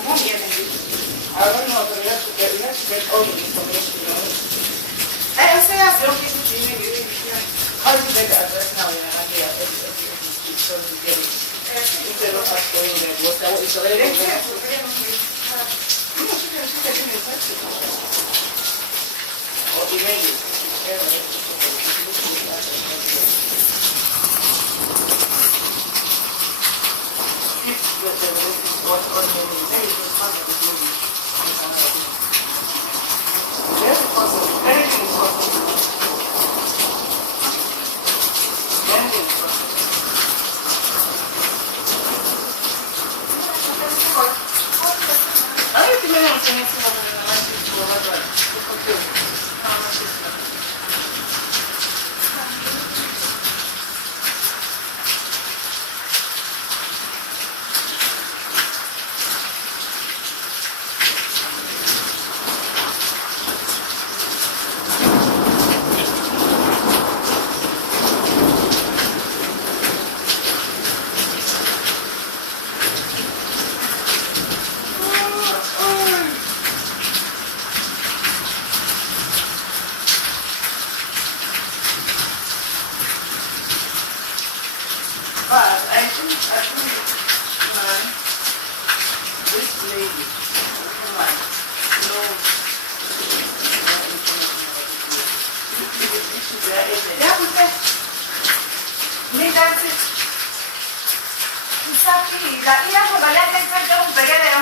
I don't know, but we have to get all the information, you know. I say as young people to you, how do you get the address now in an idea of every so you get it? Instead of us going there, it's already or email it. What's on the email is part of the movie. Yes, it's possible. Anything is possible. Anything is possible. I don't think anyone can see what I'm going to do. It's okay. How much is that? But I think, man, this lady, man, knows Ya, usted. Mira, está aquí. La ira por la ley de un pequeño.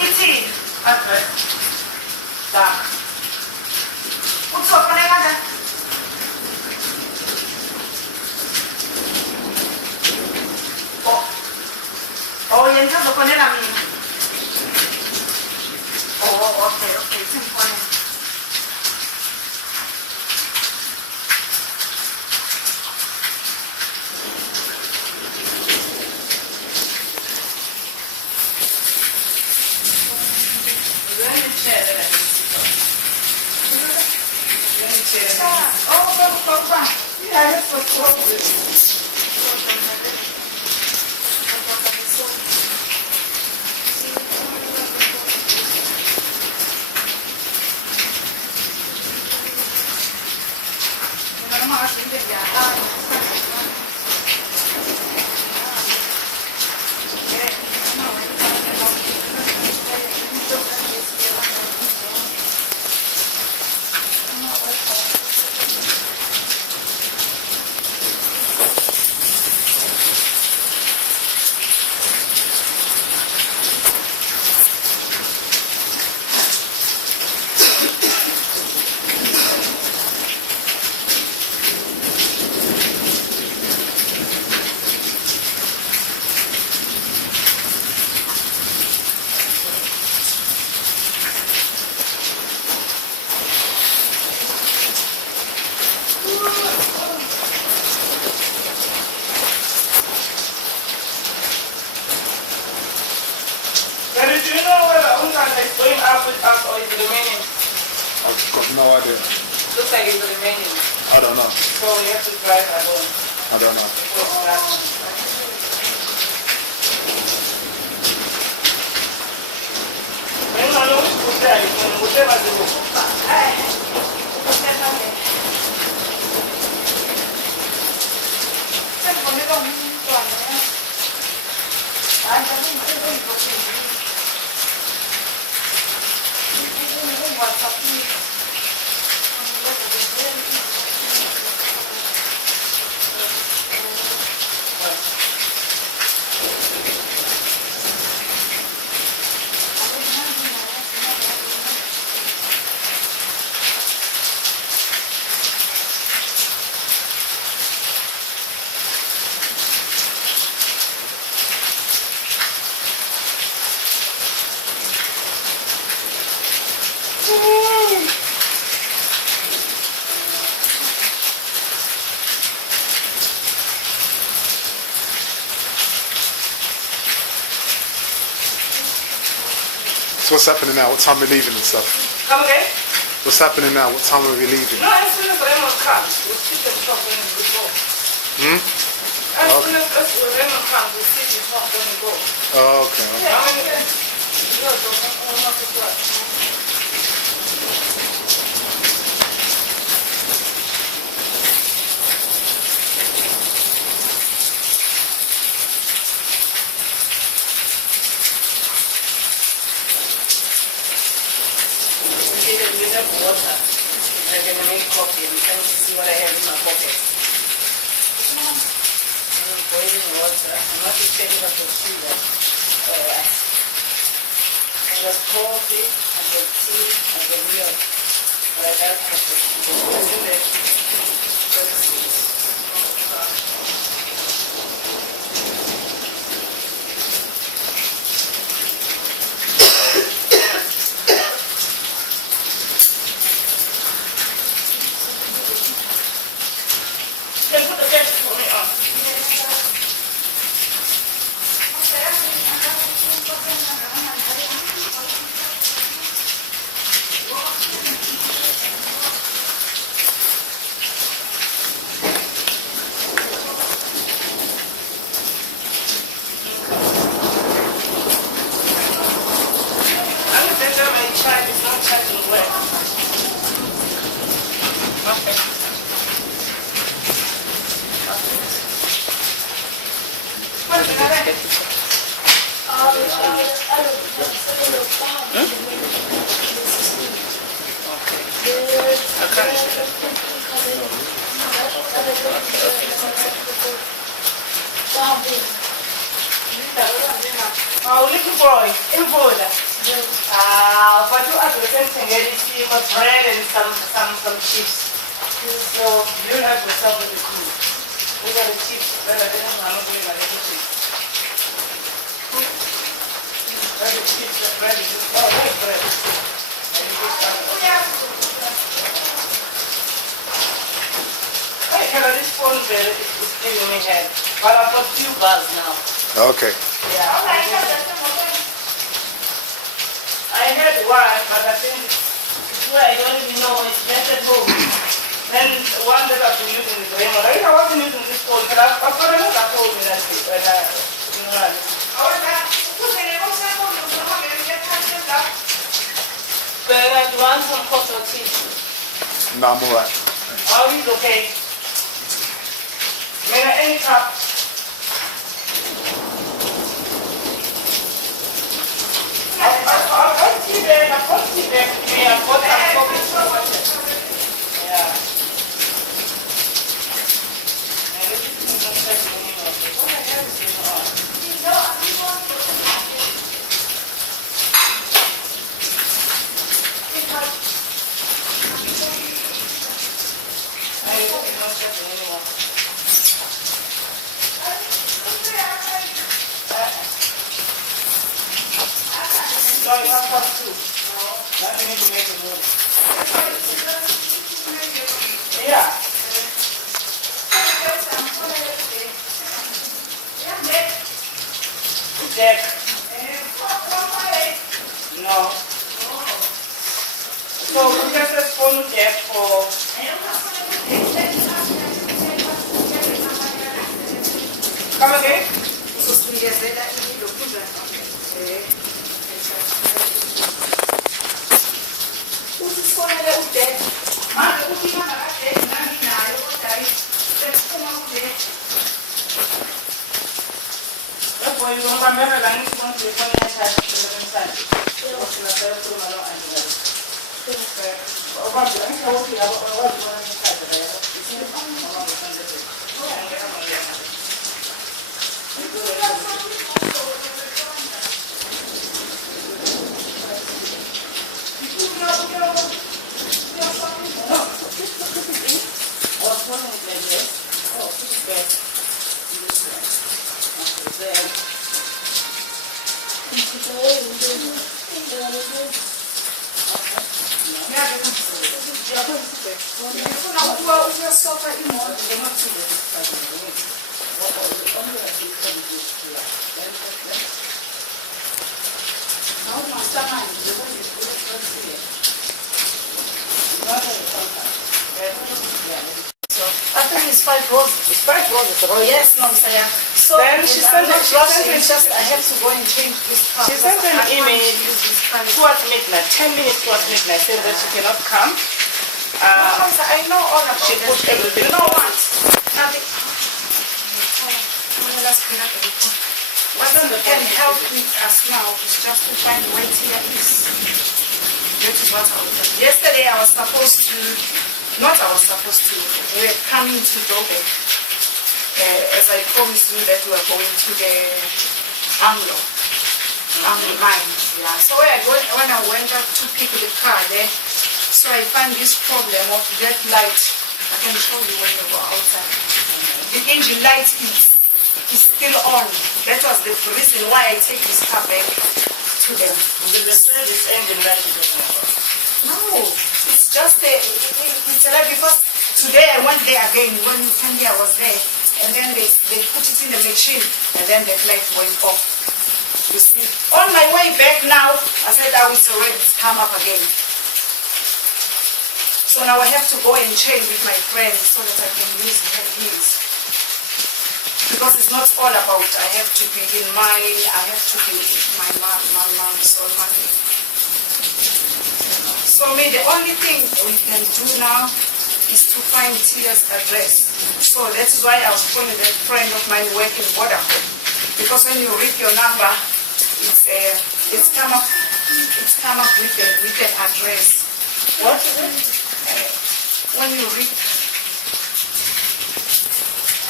Ici. address. Tak. Ucapkané máte? Jen to dokonce na mě. Ok, jsem konec. No idea. Looks like it's remaining. I don't know. So we have to drive alone. I don't know. So what's happening now? What time we're leaving and stuff? Come again? What's happening now? What time are we leaving? No, as soon as Raymond comes, we'll sit and talk when we go. Hmm? As soon as Raymond comes, we'll sit and talk when we go. Oh, okay. Yeah, I mean, almost a plus. We have water. I'm going to make coffee. I'm trying to see what I have in my pocket. I'm boiling water. I'm not expecting a lot of sugar. I got coffee, I got tea, I got milk. But I got coffee. What's in there? Can you put the ketchup for me on? I'm going to tell my child is not charging well. Okay. Little boy, but you are presenting anything, bread and some chips. So you have yourself with the food. Those are the chips, but I don't know how to make my little chips. That's the chips, the bread is just, oh, that's bread. And you just start it. Hey, hello, this phone bill is giving me head. But I've got few bars now. Okay. Yeah. I had one, but I think it's where I don't even know it's left at home. Then one that I've been using is Raymond. I wasn't using this phone, but I've got another phone in that thing. But you want some coffee or tea? No, I'm alright. Oh, he's okay. May I any cup? I've got tea bag. I've got tea bag. I've got some coffee. Yeah. And this is not checking anymore. What the hell is going on? I think it's not checking anymore. No, you have cut two. Now you need to make a move. Yeah. Jack. No. So we just a spoon Jack for. Come again? Poi non cambiare la lista con cui poi ne c'è per pensare. Io posso lasciare prima no anche. Ho guardato anche oggi la guardo non mi cade vero. Sì, no, no, I think it's 5 roses. It's 5 roses. Yes, no, Mr. So Then she sent it. It's just I have to go and change this car. She sent an email towards midnight, 10 minutes towards midnight, saying that she cannot come. I know all about She that. put everything. You know what? Nothing. What can help with us now is just to find where Tia is. That is what I was doing. Yesterday I was supposed to, we were coming to Dobe. As I promised you that we were going to the Anglo mine. Yeah. So when I went up to pick the car there, so I found this problem of that light. I can show you when you go outside. The engine light is still on. That was the reason why I take this car back to them. The service engine light is open. No, it's just it's a light because today I went there again. When you came here I was there. And then they put it in the machine and then the light went off. You see. On my way back now, I said I will already come up again. So now I have to go and change with my friend so that I can use his. Because it's not all about I have to be in mine, I have to be with my mom's or money. So the only thing we can do now is to find Tia's address. So that's why I was calling that friend of mine working Vodafone. Because when you read your number, it's come up with an address. What is it?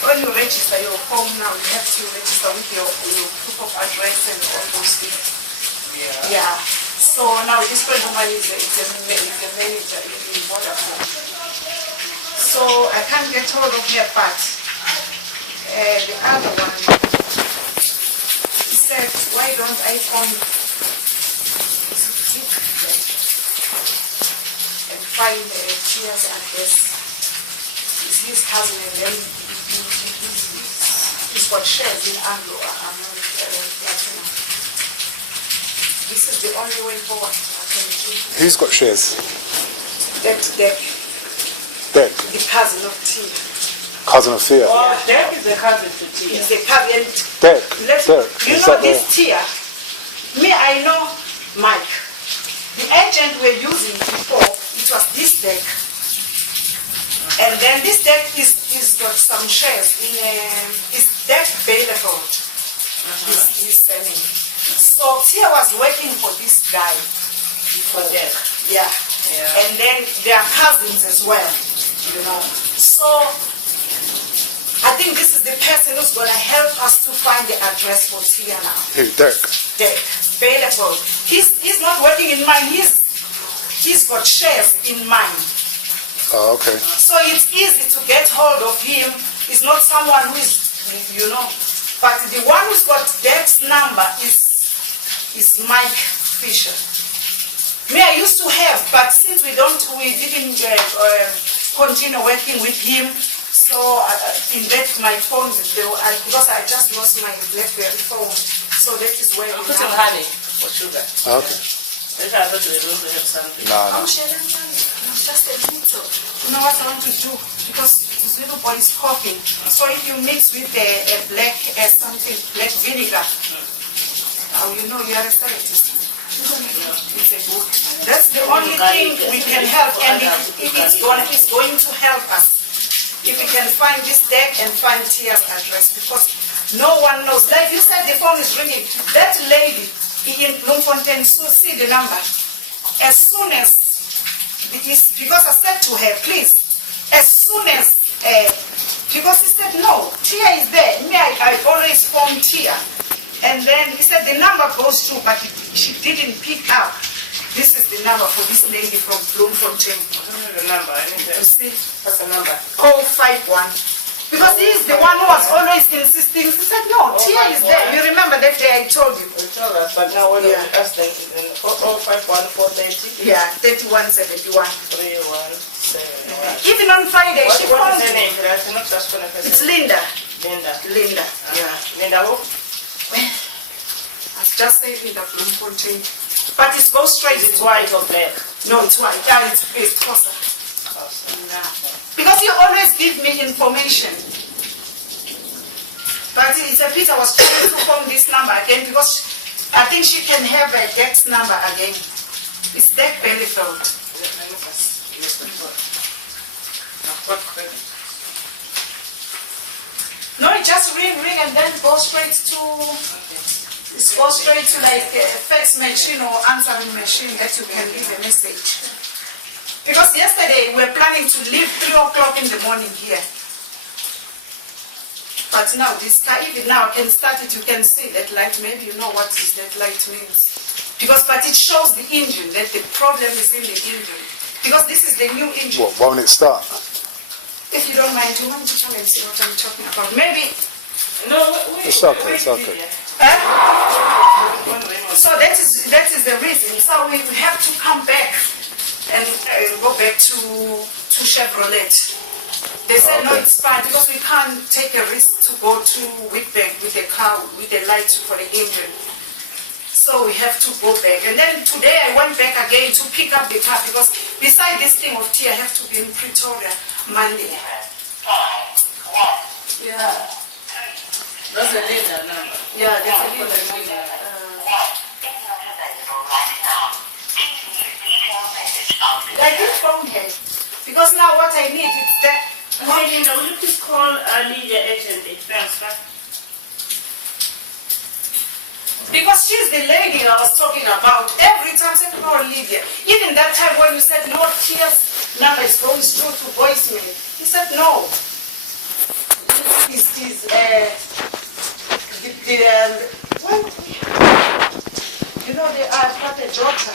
When you register your phone now, you have to register with your proof of address and all those things. Yeah. So now this friend of mine is a manager in Vodafone. So I can't get hold of her, but the other one, he said, why don't I phone and find Tia's address? It's his cousin, and then he's got shares in Anglo. This is the only way forward I can do. Who's got shares? Deck. Deck. The cousin of Tia. Cousin of Thea. Oh, Deck is the cousin to Tia. He's the cousin. Deck. You know this Tia? Me, I know Mike. The agent we're using before, it was this Deck. And then this Deck is got some shares in his Deck Baylor. His surname. So Tia was working for this guy. For Deck. Yeah. And then they are cousins as well, you know. So I think this is the person who's going to help us to find the address for Tia now. Who? Deck. Deck. Baylor. He's not working in mine. He's got shares in mine. Oh, okay. So it's easy to get hold of him. He's not someone who is, you know. But the one who's got Deck's number is Mike Fisher. Me, I used to have, but since we didn't continue working with him, so in that my phone, because I just lost my BlackBerry phone, so that is where Put some honey or sugar. Okay. I thought you were going to have something. No. I'm sharing money. Just a little. You know what I want to do? Because this little boy is coughing. So if you mix with a black vinegar, you know you are a scientist. It's a good. That's the only thing we can help, and it's going to help us if we can find this Deck and find Tia's address, because no one knows. Like you said, the phone is ringing. That lady in Bloemfontein, so see the number. As soon as, because I said to her, please, as soon as, because he said, no, Tia is there. Me, I always phone Tia. And then he said the number goes through, but she didn't pick up. This is the number for this lady from Bloemfontein. The number, You see? What's the number? 051. Because he is the one who was always insisting. He said, no, Tia is there. You remember that day I told you? You told us, but now when we asked them, 051 430? Yeah, 3171. 3171. Even on Friday, she What called is her me. name? That's not just going to It's Linda. Linda. Yeah. Linda who? I've just said Linda Bloemfontein. But it goes straight. Is it white or black? No, it's white. Yeah, it's closer. Yeah. Because he always always give me information. But it's a Peter was trying to phone this number again because I think she can have a Dex number again. It's Dex Bellyfield. No, it just ring and then go straight to like a fax machine or answering machine that you can leave a message. Because yesterday we were planning to leave 3 o'clock in the morning here. But now this car, even now I can start it, you can see that light, maybe you know what is that light means. But it shows the engine, that the problem is in the engine. Because this is the new engine. What, won't it start? If you don't mind, you want to try and see what I'm talking about? Maybe. No, wait. It's okay, it's okay. So that is the reason. So we have to come back and go back to Chevrolet. They said no, it's fine because we can't take a risk to go to Whitbank with the car, with the light for the engine. So we have to go back. And then today I went back again to pick up the car because beside this thing of tea, I have to be in Pretoria Monday. Yeah. That's the Linda number. Yeah, that's a Linda number. I did phone her because now what I need is that. Hey Linda, will you please call Lydia agent at transfer? Because she's the lady I was talking about. Every time I said, no, Lydia. Even that time when you said, no, Tia's number is going straight to voicemail. He said, no. I've got a daughter.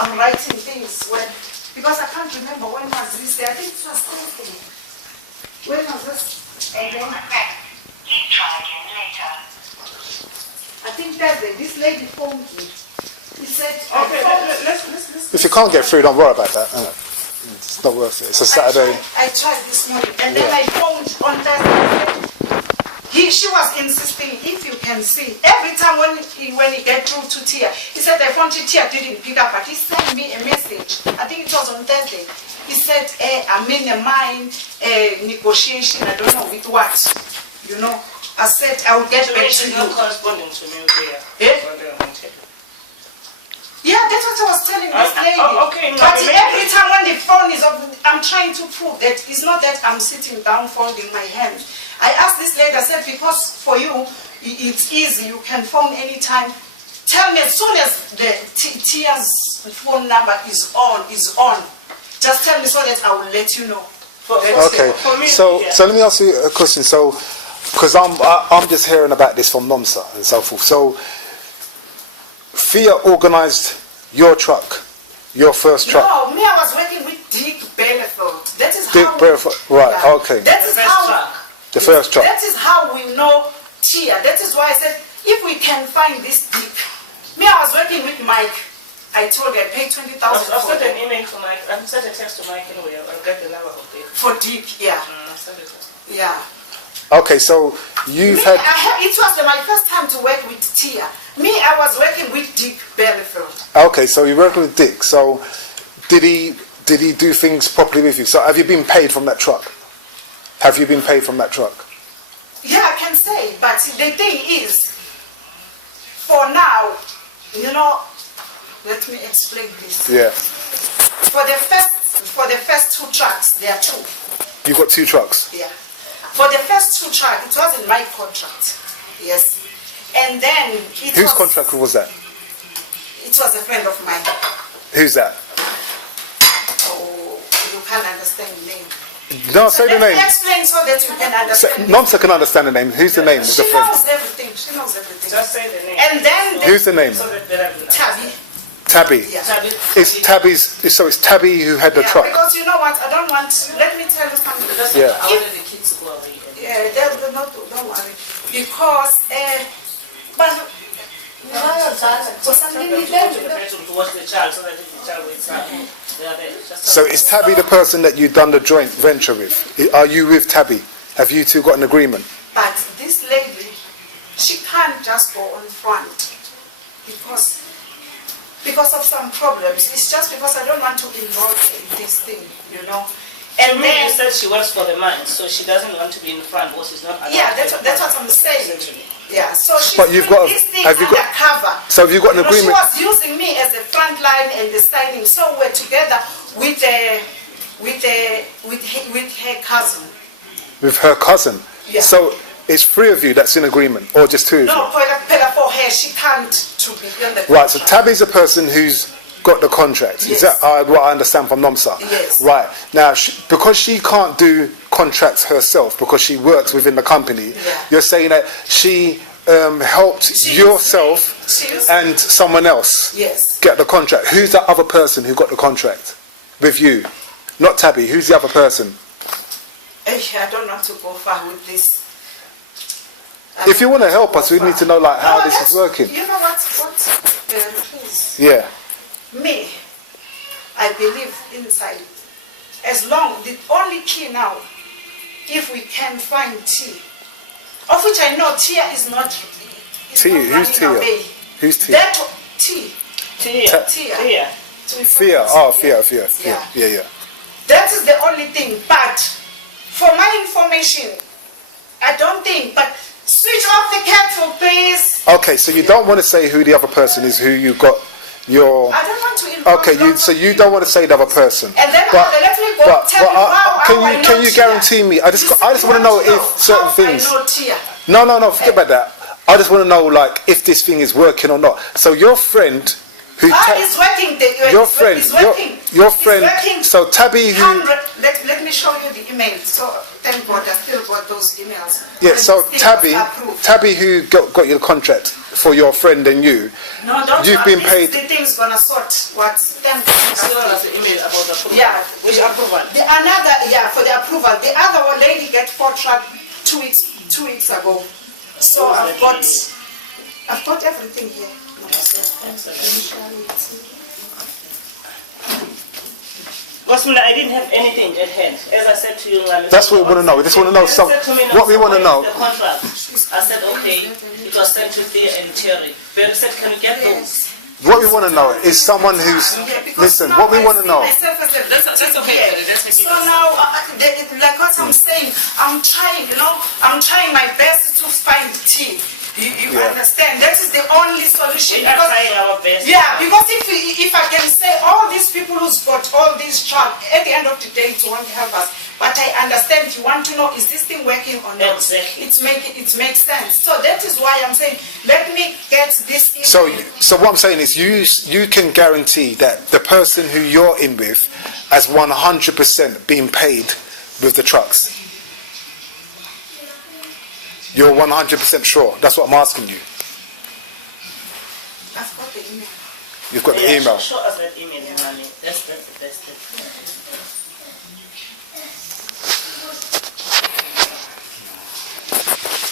I'm writing things because I can't remember when was this day. I think it was Thursday. When was this? And then, Please try again later. I think Thursday, this lady phoned me. He said, Okay, let's. If you can't get through, don't worry about that. It's not worth it. It's a Saturday. I tried this morning, and then I phoned on Thursday. She was insisting, if you can see, every time when he get through to Tia, he said, I phoned Tia didn't pick up, but he sent me a message. I think it was on Thursday. He said, I'm in a mind negotiation, I don't know with what, you know. I said, I will get back to you. Corresponding to me there. Yeah, that's what I was telling this lady. Okay, no, but every time when the phone is up, I'm trying to prove that it's not that I'm sitting down folding my hands. I asked this lady, I said, because for you, it's easy, you can phone anytime. Tell me as soon as the Tia's phone number is on. Just tell me so that I will let you know. Okay, so let me ask you a question. So, because I'm just hearing about this from NOMSA and so forth. So, Fia organised your truck, your first truck. No, me, I was working with Dick Bellefield. That is Dick how. Bellefield, right? Yeah. Okay. That is how. The first truck. That is how we know Tia. That is why I said, if we can find this Dick. Me, I was working with Mike. I told you I paid 20,000 I've for sent an email to Mike. I've sent a text to Mike anyway. I'll get the number of Dick. For Dick, yeah. I'll send it. Yeah. Okay, so you've had. It was my first time to work with Tia. Me, I was working with Dick Bellefield. Okay, so you're working with Dick. So did he do things properly with you? So have you been paid from that truck? Have you been paid from that truck? Yeah, I can say, but the thing is, for now, you know, let me explain this. Yeah. For the first 2 trucks, there are 2. You got 2 trucks. Yeah. For the first 2 trucks, it wasn't my contract. Yes. And then Whose contract was that? It was a friend of mine. Who's that? Oh, you can't understand the name. No, say the Let name. me explain so that you can understand. NOMSA can understand the name. Who's the name of the She friend? knows everything. She knows everything. Just say the name. And then Who's the name? So that they'll have Tabby. Tabby. Yeah. It's Tabby's. So it's Tabby who had the Yeah, truck. because you know what? I don't want. Let me tell you something. Yeah. I wanted the kids to go away. Yeah, don't worry. Because, but for some Tell them reason, to go to the bedroom to watch the child so that the child wakes up. They are there. Just So is Tabby the person that you've done the joint venture with? Are you with Tabby? Have you two got an agreement? but this lady, she can't just go on front because of some problems. It's just because I don't want to involve her in this thing, you know. And then you said she works for the mine, so she doesn't want to be in front, or she's not allowed. Yeah, to be that's what I'm saying. essentially. Yeah, so she's But you've doing got- this thing have you got- undercover. So have you got an You know, agreement? She was using me as a front line and the signing, so we're together with her cousin. With her cousin. Yeah. So it's 3 of you that's in agreement, or just 2 of No, you? Pela for her, she can't to be on the Right. So contract. Tabby's a person who's got the contract. Is Yes. that what I understand from Nomsa? Yes. Right. Now, because she can't do contracts herself because she works within the company, Yeah. you're saying that she helped She yourself used- and someone else Yes. get the contract. Who's the other person who got the contract with you? Not Tabby. Who's the other person? I don't want to go far with this. If you want to help us, we need to know like how No, this is working. You know what? Please. Yeah. Me, I believe inside. As long, the only key now, if we can find T, of which I know Tia is not. Tia, who's running Tia? away. Who's Tia? That T. Tia. Tia. Fear. Oh, fear. Yeah. That is the only thing. But for my information, I don't think. But switch off the kettle, please. Okay, so you don't want to say who the other person is, who you got your. I don't want to involve Okay, lots so of you people. don't want to say the other person. And then let me go tell you how I know can you Tia. guarantee me? I just want to know if certain things. I know Tia. No, forget about that. I just want to know like if this thing is working or not. So your friend, who It's working. your friend, It's working. your It's friend. working. So Tabby, who 100. Let me show you the email. So thank God I still got those emails. yeah, And so it's still approved. Tabby, who got you the contract for your friend and you. No, don't. You've been paid. The thing's gonna sort what. Thank Still God. has an email about the approval. Yeah. Which approval? The another, for the approval. The other one lady get 4 truck 2 weeks ago. So I've got everything here. Because I didn't have anything at hand. As I said to you, That's what we want to know. We just want to know some. What we want to know. The contract. I said, okay, it was sent to Thea and Cherry. But I said, can we get those? What we want to know is someone who's. Listen, what we want to know. That's okay. So now, like what I'm saying, I'm trying my best to find tea. You understand? That is the only solution. We are trying our best. Yeah, because if I can say all these people who's got all these child, at the end of the day, it won't help us. But I understand you want to know, is this thing working or not? Exactly. It makes sense. So that is why I'm saying, let me get this in. So what I'm saying is, you can guarantee that the person who you're in with has 100% been paid with the trucks. You're 100% sure. That's what I'm asking you. I've got the email. You've got the email. Show us that email, Mami. That's the best.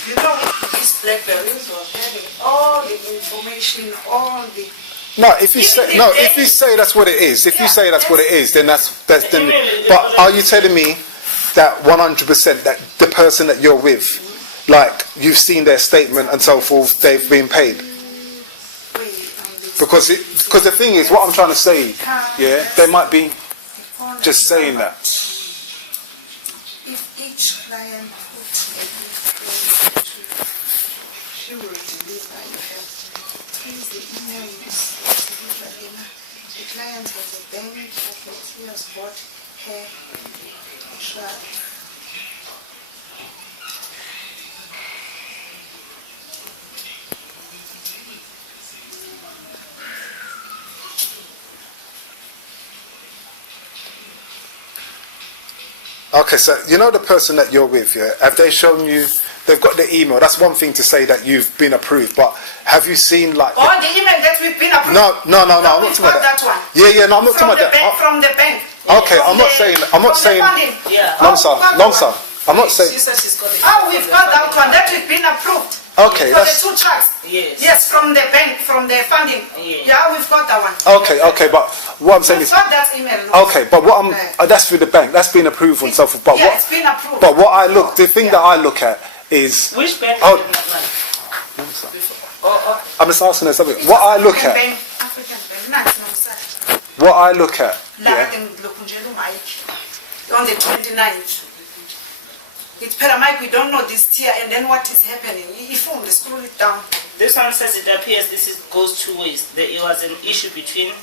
You know, these blackberries were having all the information, all the. No, if you say that's what it is, then then. But are you telling me that 100% that the person that you're with, like you've seen their statement and so forth, they've been paid? Because the thing is, what I'm trying to say, they might be just saying that. If each client puts a she will deliver your help. Please, the email is delivered. The client has a bank that he has bought her truck. Okay, so you know the person that you're with, have they shown you? They've got the email. That's one thing to say that you've been approved, but have you seen like? The email that we've been approved. No, I'm not talking about that one. Yeah, no, I'm not talking about that. From the bank. Okay, I'm not saying. Yeah. Long sir. I'm not saying. She says she's got it. We've got that one. That we've been approved. Okay, For the that's 2 trucks. Yes. Yes, from the bank, from the funding. Yeah. Yeah, we've got that one. okay. But what I'm saying We've is. got that email. No? Okay, but what I'm that's through the bank. That's been approved and so forth. But Yeah, it's been approved. But what I look, the thing that I look at is. Which bank? Oh. Oh, I'm just asking her something. What I look at. African bank. What I look at. Yeah. Yeah. on the 29th. It's Paramike, we don't know this tier, and then what is happening? If we scroll it down. This one says it appears goes 2 ways. There was an issue between. I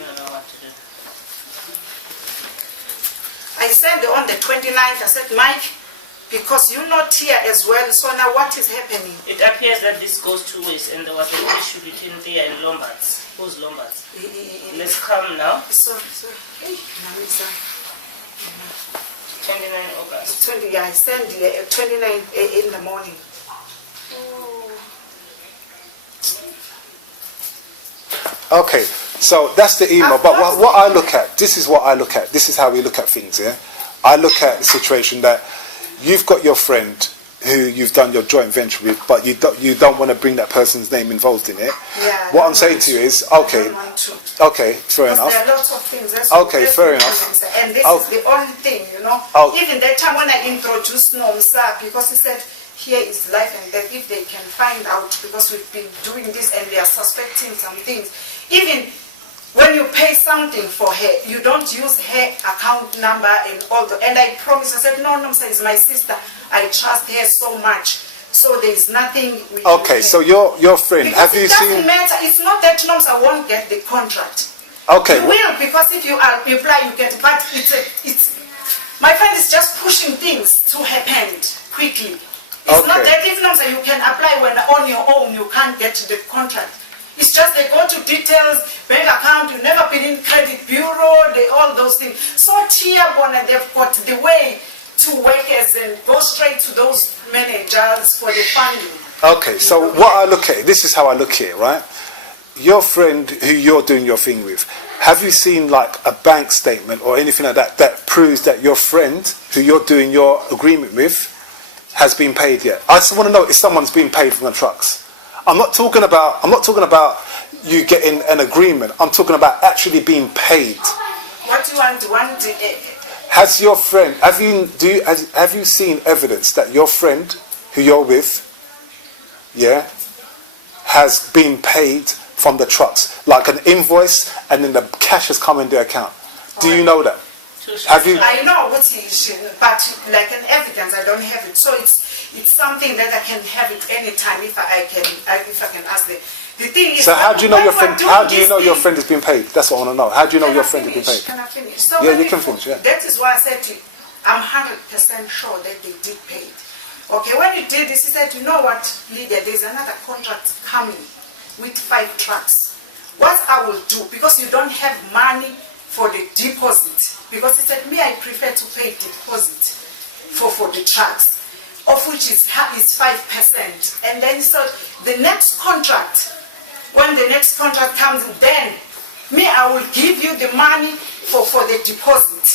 don't know what to do. I sent on the 29th, I said, Mike, because you're not here as well, so now what is happening? It appears that this goes 2 ways, and there was an issue between Thea and Lombards. Who's Lombards? Let's come now. So, hey, Namisa. 29 August. 20, yeah, I sent the 29 in the morning. Okay, so that's the email. But what I look at, this is what I look at. This is how we look at things, yeah? I look at the situation that you've got your friend who you've done your joint venture with, but you don't want to bring that person's name involved in it. Yeah, what I'm saying to you is, okay, fair enough. There are lots of things. Okay, fair enough. And this is the only thing, you know. Even that time when I introduced Nomsa, because he said, here is life and death, if they can find out, because we've been doing this and they are suspecting some things. Even when you pay something for her, you don't use her account number and all the, and I promised, I said, no, Nomsa is my sister. I trust her so much. So there is nothing we Okay, so your friend, because have you it doesn't seen... matter. It's not that Nomsa won't get the contract. Okay. You will, because if you apply, you get, but it's my friend is just pushing things to happen quickly. It's not that if Nomsa you can apply when on your own you can't get the contract. It's just they go to details, bank account, you've never been in credit bureau, all those things. So Tia Bona, they've got the way to workers and go straight to those managers for the funding. Okay, so what I look at, this is how I look at it, right? Your friend who you're doing your thing with, have you seen like a bank statement or anything like that that proves that your friend who you're doing your agreement with has been paid yet? I just want to know if someone's been paid from the trucks. I'm not talking about you getting an agreement. I'm talking about actually being paid. What do you want? Has your friend, have you seen evidence that your friend who you're with, yeah, has been paid from the trucks, like an invoice, and then the cash has come in their account? Do you know that? Have you? I know what he is, but like an evidence, I don't have it. So it's something that I can have it anytime if I can ask the thing is. So how do you know your friend? How do you know your friend has been paid? That's what I want to know. How do you know your friend has been paid? Can I finish? So yeah, you can finish. Yeah. That is why I said to you, I'm 100% sure that they did pay it. Okay, when you did this, he said, you know what, Lydia, there's another contract coming with 5 trucks. What I will do, because you don't have money for the deposit, because he said, me, I prefer to pay deposit for the trucks, of which is 5%. And then so the next contract, when the next contract comes, then me, I will give you the money for the deposit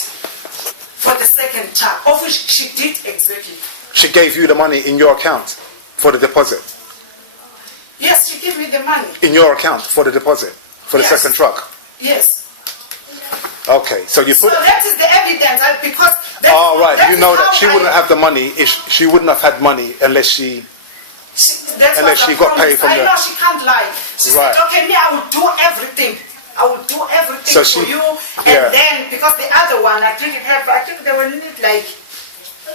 for the second truck, of which she did exactly. She gave you the money in your account for the deposit? Yes, she gave me the money. In your account for the deposit? For the second truck? Yes. Okay, so you put... So that is the evidence, because... Oh, right, you know that she wouldn't have the money, if she wouldn't have had money unless she got paid from I know she can't lie. She said, okay, me, I will do everything. I will do everything for you. And then, because the other one, I think they will need like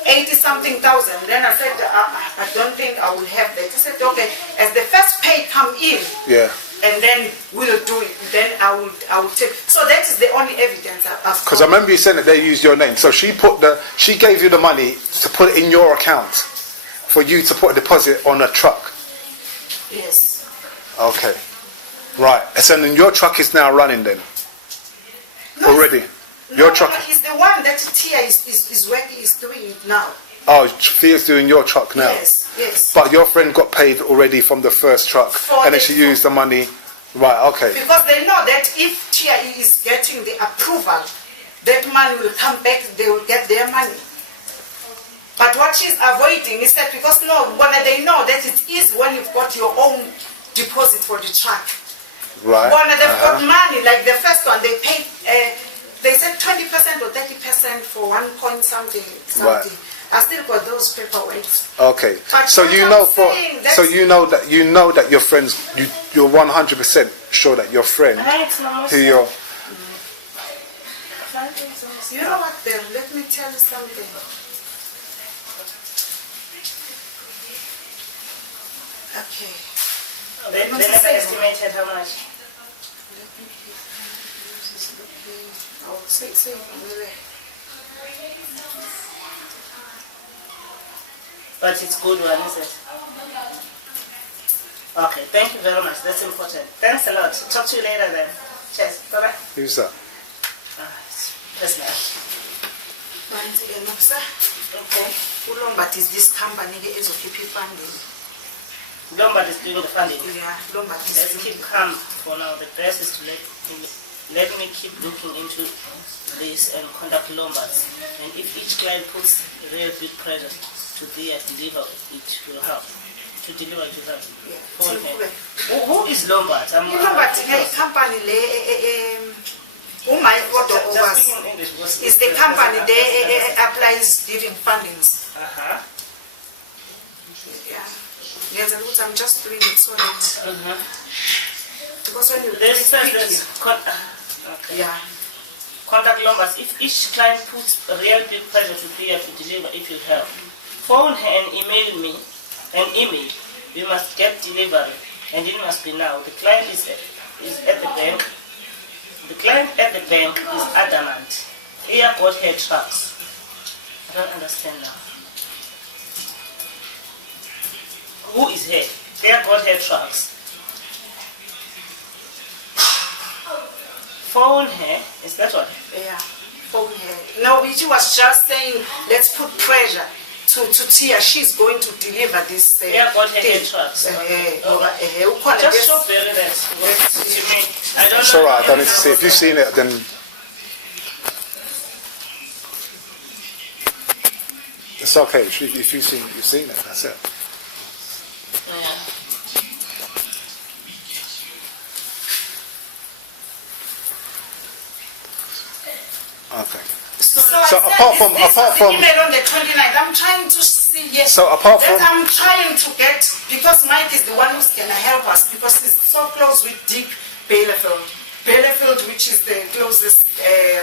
80-something thousand. Then I said, I don't think I will have that. He said, okay, as the first pay come in, and then we'll do it. Then I will take. So that is the only evidence I've got. Because I remember you saying that they used your name. So she gave you the money to put it in your account for you to put a deposit on a truck. Yes. Okay. Right. So then your truck is now running then? No, already? Your truck is the one that Tia is working, is doing it now. Oh, Thea's doing your truck now? Yes, yes. But your friend got paid already from the first truck, and then she used the money. Right, okay. Because they know that if Tia is getting the approval, that money will come back, they will get their money. But what she's avoiding is that, because they know that it is when you've got your own deposit for the truck. Right. When they've got money, like the first one, they paid, they said 20% or 30% for 1 point something. Right. I still got those paperweights. Okay. But so you know that your friends, you're 100% sure that your friend who you're... You know what, then? Let me tell you something. Okay. They never estimated how much. I'll say But it's good one, isn't it? Okay, thank you very much. That's important. Thanks a lot. Talk to you later then. Cheers. Bye-bye. Who's that? That's nice. Okay. Lombard is this company is keeping funding. Lombard is doing the funding. Yeah, Lombard is Let's keep calm for now. The best is to let me keep looking into this and contact Lombards. And if each client puts real big pressure to deliver, it will help. To deliver it will help. Yeah. Who is Lombard? Lombard is a company. Just speaking English. Is the company they applies different fundings. Yeah. Yes, I'm just doing it so that because when you yeah. Contact Lombards. If each client puts a real big pressure to deliver, it will help. Phone her and email me. An email. We must get delivery, and it must be now. The client is at the bank. The client at the bank is adamant. Here got her trucks. I don't understand now. Who is here? Here got her trucks. Phone her. Is that what? Yeah. Phone her. No, she was just saying, let's put pressure to Tia. She's going to deliver this Yeah, got her trucks. Just show Barry that. To me. I don't know. It's alright, I don't need to see it. If you've seen it, then it's okay. If you've seen it, that's it. Yeah. Okay. So apart from email on the 29th, I'm trying to see. Yes. So apart from I'm trying to get, because Mike is the one who's gonna help us because he's so close with Dick Bielefeld, which is the closest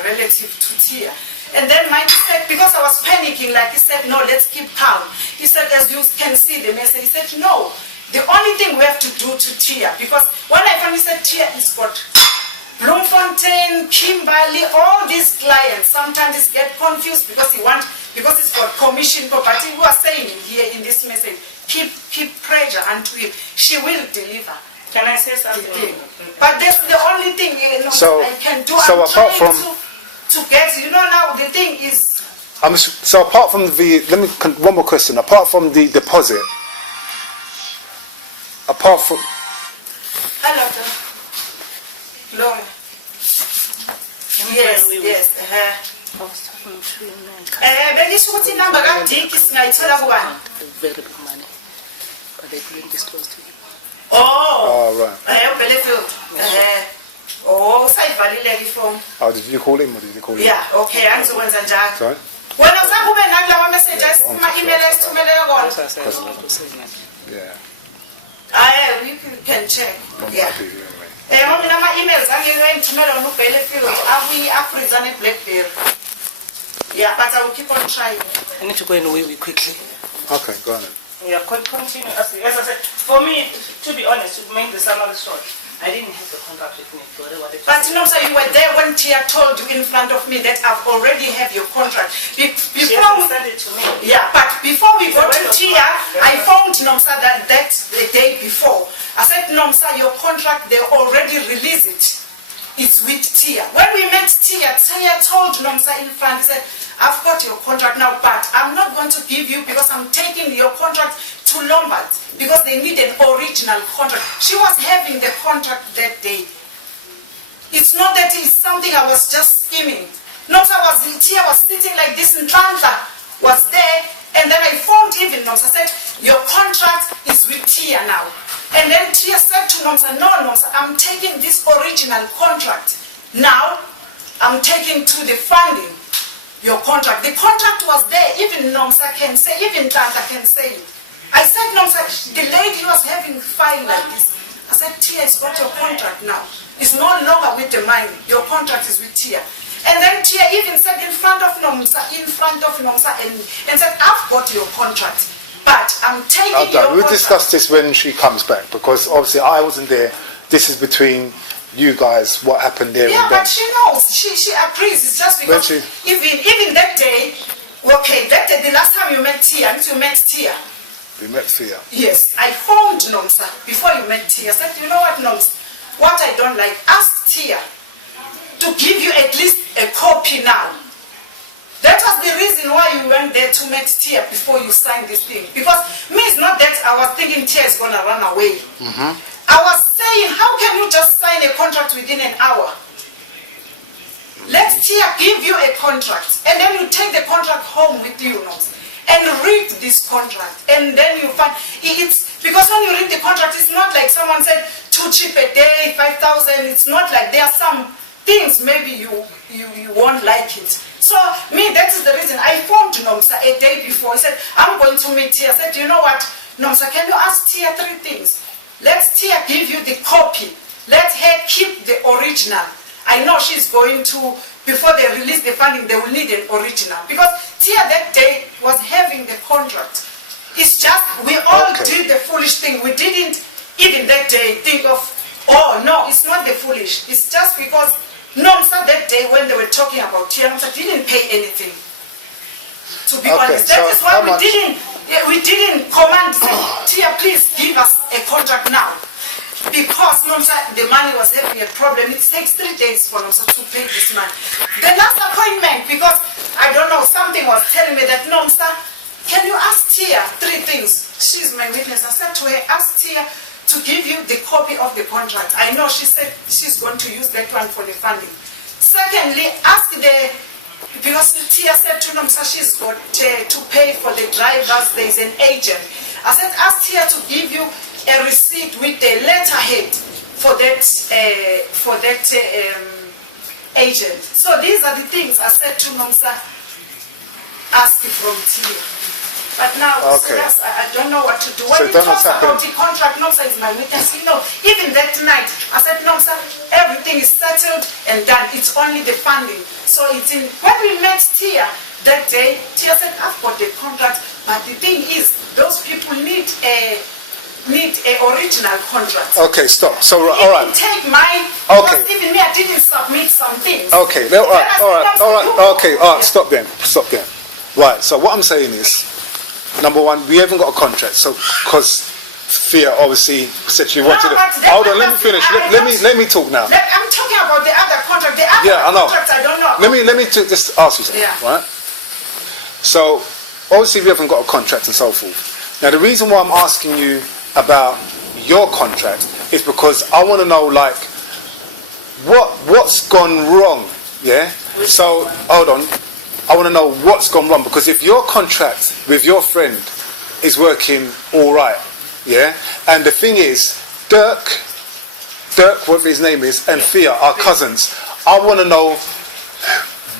relative to Tia. And then Mike said, because I was panicking, like he said, no, let's keep calm. He said, as you can see the message, he said, no, the only thing we have to do to Tia, because when I finally said Tia is got Bloemfontein, Kimberley, all these clients sometimes get confused because it's got commission property. We are saying here in this message, keep pressure until she will deliver. Can I say something? But that's the only thing I can do. So I'm apart trying from to get, now the thing is. So apart from one more question. Apart from the deposit, Hello. No. Yes. I was talking to him. Bengisho ukuthi inamba kaDick singayithola kubani? Very big money, but they couldn't disclose to him. Oh, right. Bielefeld. Usayivalile ifom. Oh, did you call him or did you call him? Yeah, okay, angizokwenza njalo. Sorry? Wena uzange ube nakulawa messages kuma-email esithumelele kona? Yeah. You can check. I'm Yeah. happy anyway. Mina ama-emails angiyengithumela wona uBielefeld afuyi-Afriza ne-Blackberry. Yeah, but I will keep on trying. I need to go and wee quickly. Okay, go on then. Yeah, continue. As I said, for me, to be honest, to make the summary short, I didn't have the contract with me. But sir, you were there when Tia told you in front of me that I've already have your contract. She sent it to me. Yeah, but before we go to Tia, I phoned Nomsa that the day before. I said, Nomsa, your contract, they already released it. It's with Tia. When we met Tia told Nomsa in front, he said, I've got your contract now, but I'm not going to give you because I'm taking your contract to Lombard because they need an original contract. She was having the contract that day. It's not that it's something I was just skimming. Tia was sitting like this in Tlantla, was there, and then I phoned even Nomsa, said, your contract is with Tia now. And then Tia said to Nomsa, no, Nomsa, I'm taking this original contract. Now, I'm taking to the funding your contract. The contract was there, even Nomsa can say, even Tanta can say it. I said, Nomsa, the lady was having a file like this. I said, Tia, it's got your contract now. It's no longer with the mine. Your contract is with Tia. And then Tia even said in front of Nomsa, and said, I've got your contract, but I'm taking your contract. We'll discuss this when she comes back, because obviously I wasn't there. This is between you guys, what happened there. Yeah, but she knows. She agrees. It's just because even that day, that day, the last time you met Tia, We met Tia. Yes, I phoned Nomsa before you met Tia. I said, you know what, Noms, what I don't like, ask Tia to give you at least a copy now. That was the reason why you went there to meet Tia before you signed this thing. Because me, it's not that I was thinking Tia is going to run away. I was saying, how can you just sign a contract within an hour? Let Tia give you a contract, and then you take the contract home with you, and read this contract. And then you find, it's because when you read the contract, it's not like someone said, too cheap a day, 5,000. It's not like there are some things maybe you won't like it. So me, that is the reason I phoned Nomsa a day before. He said, I'm going to meet Tia. I said, you know what, Nomsa, can you ask Tia 3 things? Let Tia give you the copy. Let her keep the original. I know she's going to, before they release the funding, they will need an original. Because Tia that day was having the contract. It's just, we all did the foolish thing. We didn't even that day think of, oh no, it's not the foolish. It's just because Nomsa that day when they were talking about Tia, Nomsa didn't pay anything. To be honest, that is why we didn't command Tia, please give us a contract now. Because Nomsa, the money was having a problem. It takes 3 days for Nomsa to pay this money. The last appointment, because I don't know, something was telling me that Nomsa, can you ask Tia 3 things? She's my witness. I said to her, ask Tia to give you the copy of the contract. I know she said she's going to use that one for the funding. Secondly, ask because Tia said to Nomsa she's got to pay for the drivers, there's an agent. I said, ask Tia to give you a receipt with the letterhead for that agent. So these are the things I said to Nomsa, ask from Tia. But now, I don't know what to do. When he talks about the contract, Nomsa is my witness. You know, even that night, I said, Nomsa, everything is settled and done. It's only the funding. So it's in. When we met Tia that day, Tia said, I've got the contract. But the thing is, those people need a original contract. Okay, stop. So, all right. Take mine. Because even me, I didn't submit some things. Okay, all right. Stop then. Right. So what I'm saying is, number one, we haven't got a contract. So, because Fia obviously said she wanted to. Hold on, let me finish. Let me talk now. I'm talking about the other contract. The other contract, I don't know. Let me just ask you something. Yeah. Right. So, obviously, we haven't got a contract and so forth. Now, the reason why I'm asking you about your contract is because I want to know, like, what's gone wrong. Yeah. So, hold on. I want to know what's gone wrong, because if your contract with your friend is working all right, yeah, and the thing is, Dirk, whatever his name is, and Fia are cousins, I want to know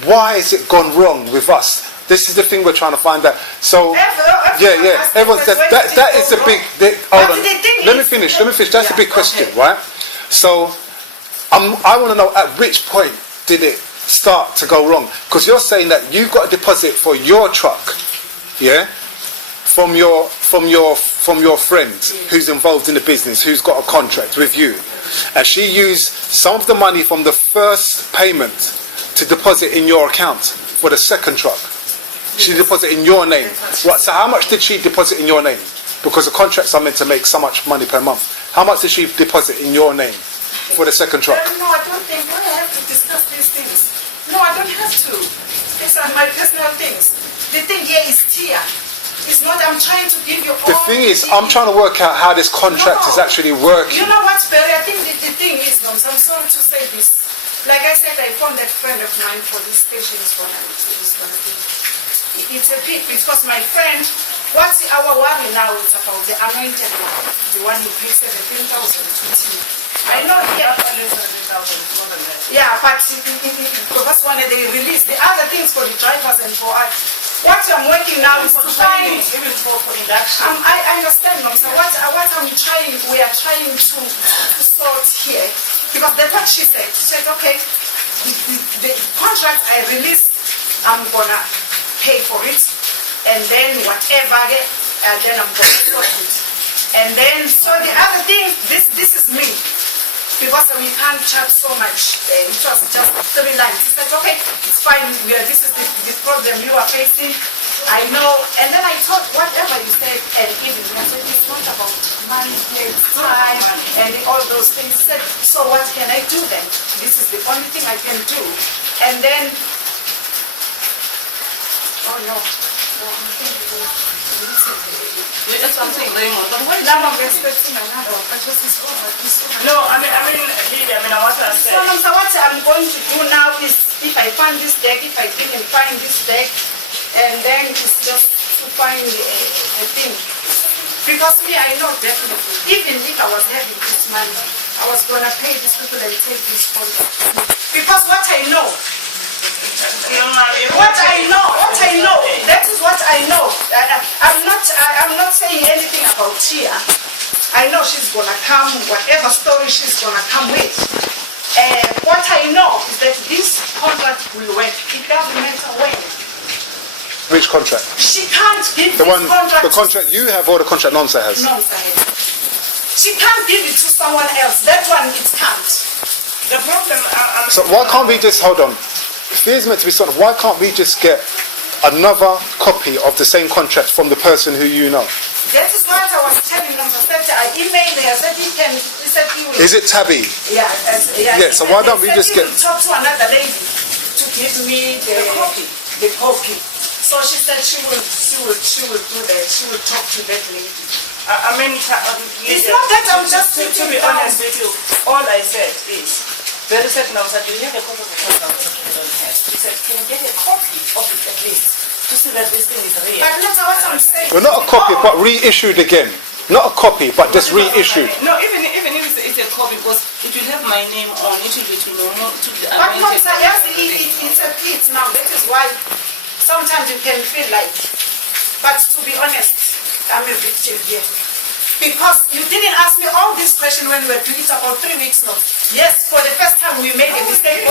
why has it gone wrong with us. This is the thing we're trying to find out. So, everyone said that is the big. Hold on, let me finish. That's a big question, right? So, I want to know at which point did it start to go wrong, because you're saying that you've got a deposit for your truck, yeah, from your friend who's involved in the business, who's got a contract with you, and she used some of the money from the first payment to deposit in your account for the second truck. She deposited in your name. Right, so how much did she deposit in your name? Because the contracts are meant to make so much money per month. How much did she deposit in your name for the second truck? No, I don't think we have to discuss these things. No, I don't have to. These are my personal things. The thing here is Tia. It's not, I'm trying to give you all. The thing is, I'm trying to work out how this contract is actually working. You know what, Barry? I think the thing is, I'm sorry to say this. Like I said, I found that friend of mine for this station is going to be. It's a pit because my friend, what's our worry now is about the anointed one, the one who pays 17,000 to Tia. I know, yeah, but because when they release the other things for the drivers and for us, what I'm working now is to find, even for production. I understand, Mom. So what we are trying to sort here, because that's what she said. She said, okay, the contract I release, I'm gonna pay for it, and then whatever, then I'm gonna sort it. And then, so the other thing, this is me, because we can't charge so much. It was just 3 lines. He said, okay, it's fine. This is the problem you are facing. I know. And then I thought, whatever you said, and even I said, it's not about money, it's time, and all those things. He said, so what can I do then? This is the only thing I can do. And then, oh no, I'm thinking, That's what I'm saying, Raymond. But what is now I'm expecting another one. No, I mean, Lydia, I want to say. So what I'm going to do now is, if I find this deck, if I didn't find this deck, and then it's just to find a thing. Because me, I know definitely, even if I was having this money, I was going to pay these people and take this contract. Because what I know, that is what I know. I'm not saying anything about Tia. I know she's gonna come, whatever story she's gonna come with. What I know is that this contract will work. It doesn't matter when. Which contract? She can't give The this one, contract. the contract you have, or the contract Nomsa has? Nomsa has. She can't give it to someone else. That one, it can't. The problem, So why can't we just, hold on, if there's meant to be something, why can't we just get another copy of the same contract from the person who you know? That is what I was telling them. I emailed her. I said he said he will. Is it Tabby? Yeah. Yeah, so why don't we just get... talk to another lady to give me the copy. So she said she will do that. She will talk to that lady. I mean, It's not that I'm just to be honest with you, all I said is, very certain I said, do you have a copy of the contract? I don't have. He said, can you get a copy of it at least, to see that this thing is real? But that's what I'm saying. Well, not a copy, but reissued again. Not a copy, but just reissued. No, even if it's a copy, because it will have my name on it, will be to know to the But no, sir, yes, it's a pit now. That is why sometimes you can feel like, but to be honest, I'm a victim here. Because you didn't ask me all these questions when we were doing it about 3 weeks now. Yes, for the first time we made a mistake.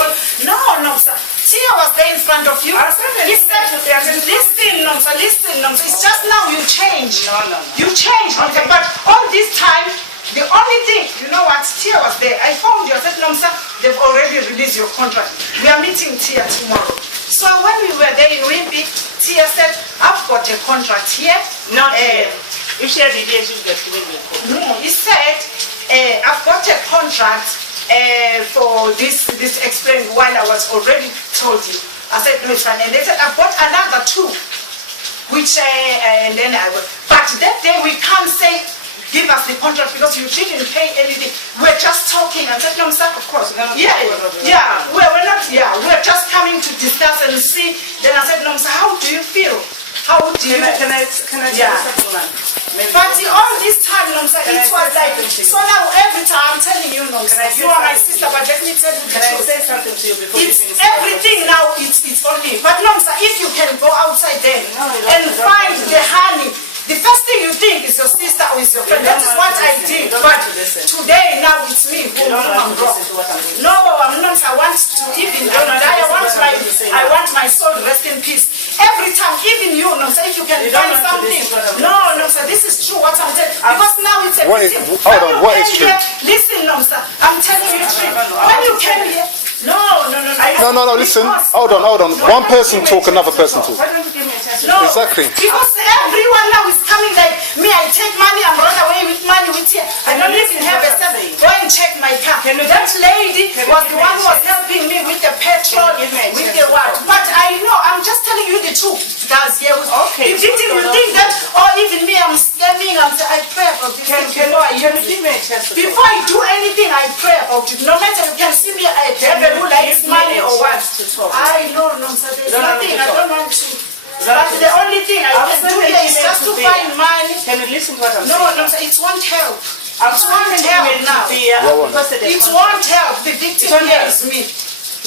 No, sir. Tia was there in front of you. He said, listen, sir. It's just now you change. No. You change, okay. But all this time, the only thing, you know what, Tia was there. I phoned you, I said, sir, they've already released your contract. We are meeting Tia tomorrow. So when we were there in Wimpy, Tia said, I've got a contract here. Not here. If she had the idea, she would have given me a copy. No, he said, I've got a contract for this explained while I was already told you. I said, no, it's fine. And they said, I've got another 2, which, and then I will. But that day we can't say, give us the contract because you didn't pay anything. We're just talking. I said, no, sir, of course. We're just coming to discuss and see. Then I said, no, sir, how do you feel? How do you... Can I tell you something, man? But all this time, no, sir, it was like... So now every time I'm telling you, no, sir, you are my sister, but let me tell you the Can I truth. say something to you before It's you everything now, it's on me. But no, sir, if you can go outside there and find the honey, the first thing you think is your sister or is your friend. That is what I did. But today, now it's me who I'm wrong. No, I'm not. I want to even die. I want my soul to rest in peace. Every time, even you, no, sir, if you can find something. No, sir, this is true what I'm telling you. Because now it's a pity. What is true? Listen, no, sir, I'm telling you the truth. When you came here, no, listen. Hold on. One person talk, another person talk. Why don't you give me a chance? No, Exactly. Because everyone now is coming like me. I take money, I'm run away with money with you. I don't even have a cent. Go and check my car. That lady was the one who was helping me with the petrol, with the what. But I know, I'm just telling you the truth. Guys, here with Okay. You think that, or even me, I'm scamming. I pray about this. Can you give me a chance? Before I do anything, I pray about it. No matter you can see me, I have who likes money or what. I know, sir. There's nothing. I don't want to. But the only thing I can do here is just to find money. Can you listen to what I'm saying? No, sir, it won't help. It won't help now. It won't help. The victim here is me.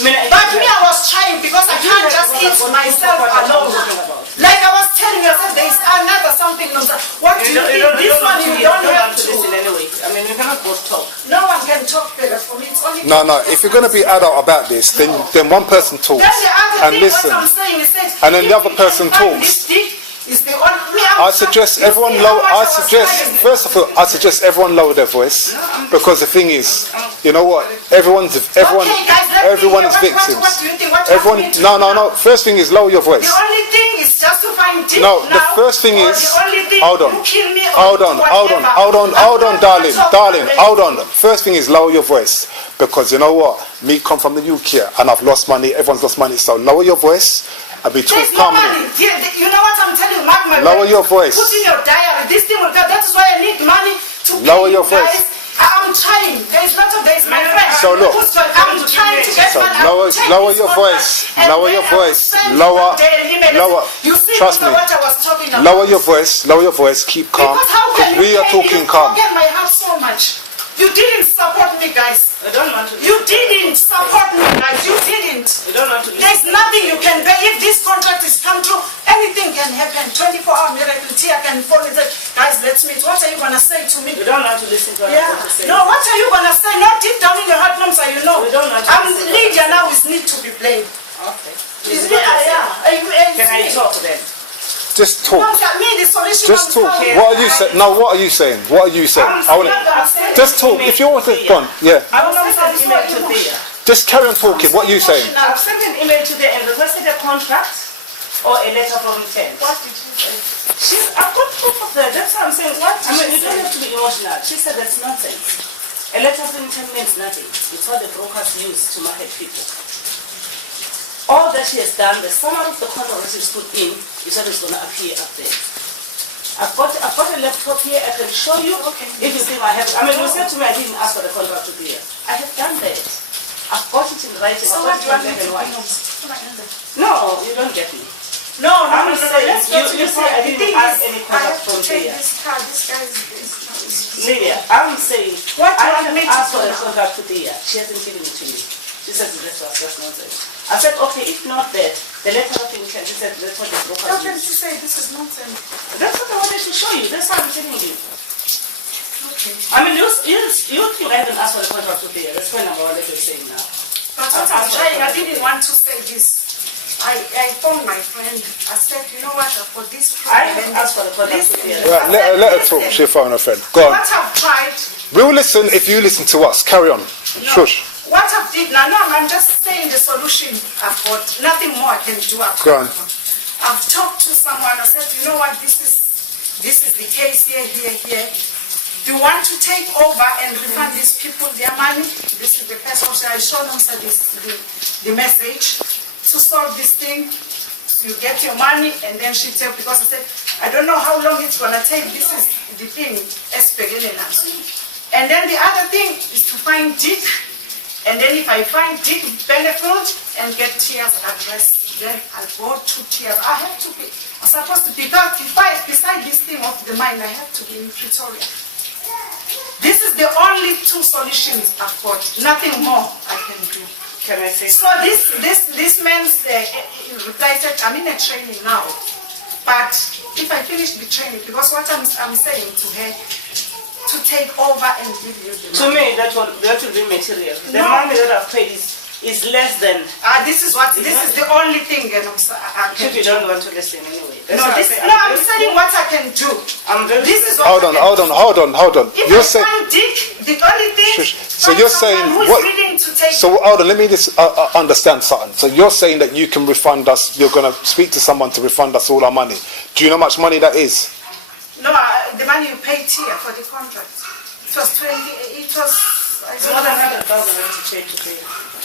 But me, I was trying because I can't just eat myself alone. Like I was telling you, I said there is another something. What do you think? This one you don't have to listen anyway. I mean, we cannot both talk. No one can talk better for me. It's only No, if you're going to be adult about this, then one person talks and listen, and then the other person talks. I suggest everyone first of all, I suggest everyone lower their voice, because the thing is, you know what? Everyone is victims. No. First thing is lower your voice. The only thing is just to find deep. No, the first thing is, hold on, darling, hold on. First thing is lower your voice, because you know what? Me come from the UK and I've lost money. Everyone's lost money, so lower your voice. I'll be too calmly. You know what I'm telling you, Mark, lower your voice. Put in your diary. This thing will go. That is why I need money to lower your voice. I'm trying. There's my friend. So look. I'm trying to get money. Lower your voice. Lower your voice. Lower. You see, trust me. What I was talking about. Lower your voice. Lower your voice. Keep calm. Because how can we are talking calm. You forget my heart so much. You didn't support me, guys. I don't want to. You didn't support me, guys. You didn't. I don't want to. There's nothing you can pay. If this contract is come true, anything can happen. 24-hour miracle. Tia can phone me and say, guys, let's meet. What are you going to say to me? You don't want to listen to what I'm going to say. No, what are you going to say? Not deep down in your heart, Nomsa, you know. We don't want to Lydia now is need to be blamed. Okay. Can I talk then? Just talk. Just talk. What are you saying? No, what are you saying? What are you saying? Just talk. If you want to respond, yeah. I will send an email to Thea. Just carry on talking. What are you saying? I've sent an email to Thea and requested a contract or a letter from Ten. What did you say? I've got proof of that. That's what I'm saying. You don't have to be emotional. She said that's nonsense. A letter from 10 means nothing. It's what the brokers use to market people. All that she has done, the summary of the contract that she's put in, is what is going to appear up there. I've got a laptop here. I can show you if you think I have. I mean, you said to me I didn't ask for the contract to be here. I have done that. I've got it in writing. So what do you want me to do? No, you don't get me. No. You say I didn't ask any contract from here. This guy is Lydia, I'm saying what I do you want have me to asked do for the now? contract to Thea. She hasn't given it to me. She said the rest was just nonsense. I said, okay, if not that, the letter of intent, she said that's what the broker How can used. you say this is nonsense? That's what I wanted to show you. That's what I'm telling you. Okay. I mean, you think I haven't asked for the contract to Thea. That's point number one that you're saying now. But what I'm trying, I didn't want to say this. I phoned my friend. I said, you know what, for this I haven't asked for the contract to Thea. Right, let her talk. She'll phone her friend. Go on. What I've tried. We'll listen if you listen to us. Carry on. No. Shush. What I've did now, I'm just saying the solution I've got. Nothing more I can do. Go on. I've talked to someone. I said, you know what, this is the case here. You want to take over and refund these people their money? This is the first option. I showed them the message to solve this thing. You get your money, and then she tell, because I said, I don't know how long it's gonna take. This is the thing, and then the other thing is to find Dick, and then if I find Dick Benefield and get Tia's address, then I'll go to Tia. I have to be, I'm supposed to be back. Beside this thing of the mind, I have to be in Pretoria. This is the only two solutions I've got. Nothing more I can do. Can I say? So this man's reply said, I'm in a training now, but if I finish the training, because what I'm saying to her, to take over and give you the money. To me, that will be material. The money that I've paid is less than. This is the only thing, and I can. If you don't want to listen anyway. I'm saying what I can do. This is what Hold on. If You're I saying. find Dick, the only thing. So you're saying who's what? willing to take. So hold on. Let me just understand something. So you're saying that you can refund us. You're going to speak to someone to refund us all our money. Do you know how much money that is? No, the money you paid here for the contract. It was 20. It was. More than 100,000 to pay to pay.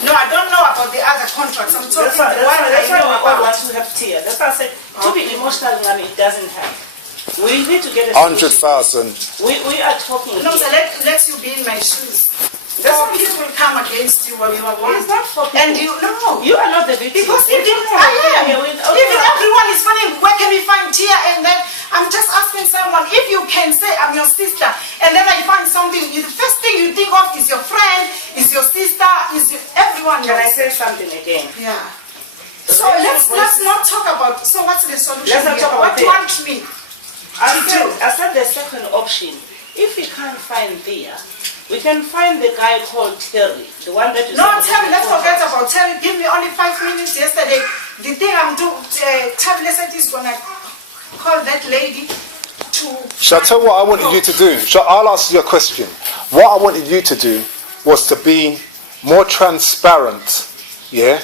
No, I don't know about the other contracts. I'm talking That's the one I why know we all want about. to have Tia. That's why I said to be emotional, it doesn't have. We need to get a 100,000. We are talking. No, so let you be in my shoes. That's why people will come against you when you are It's not for people. And you are not the victim. because if everyone is funny, where can we find Tia? And then I'm just asking someone, if you can say I'm your sister, and then I find something, the first thing you think of is your friend, is your sister, everyone. Can I say something again? Yeah. So let's not talk about. So what's the solution? Let's not talk about what do you want me? I said the second option. If we can't find Thea, We can find the guy called Terry, the one that you No, said. Terry, let's forget about Terry. Give me only 5 minutes yesterday. The thing I'm doing, Terry said he's going to call that lady to... Shall I tell you what I wanted you to do? I'll ask you a question. What I wanted you to do was to be more transparent, yeah?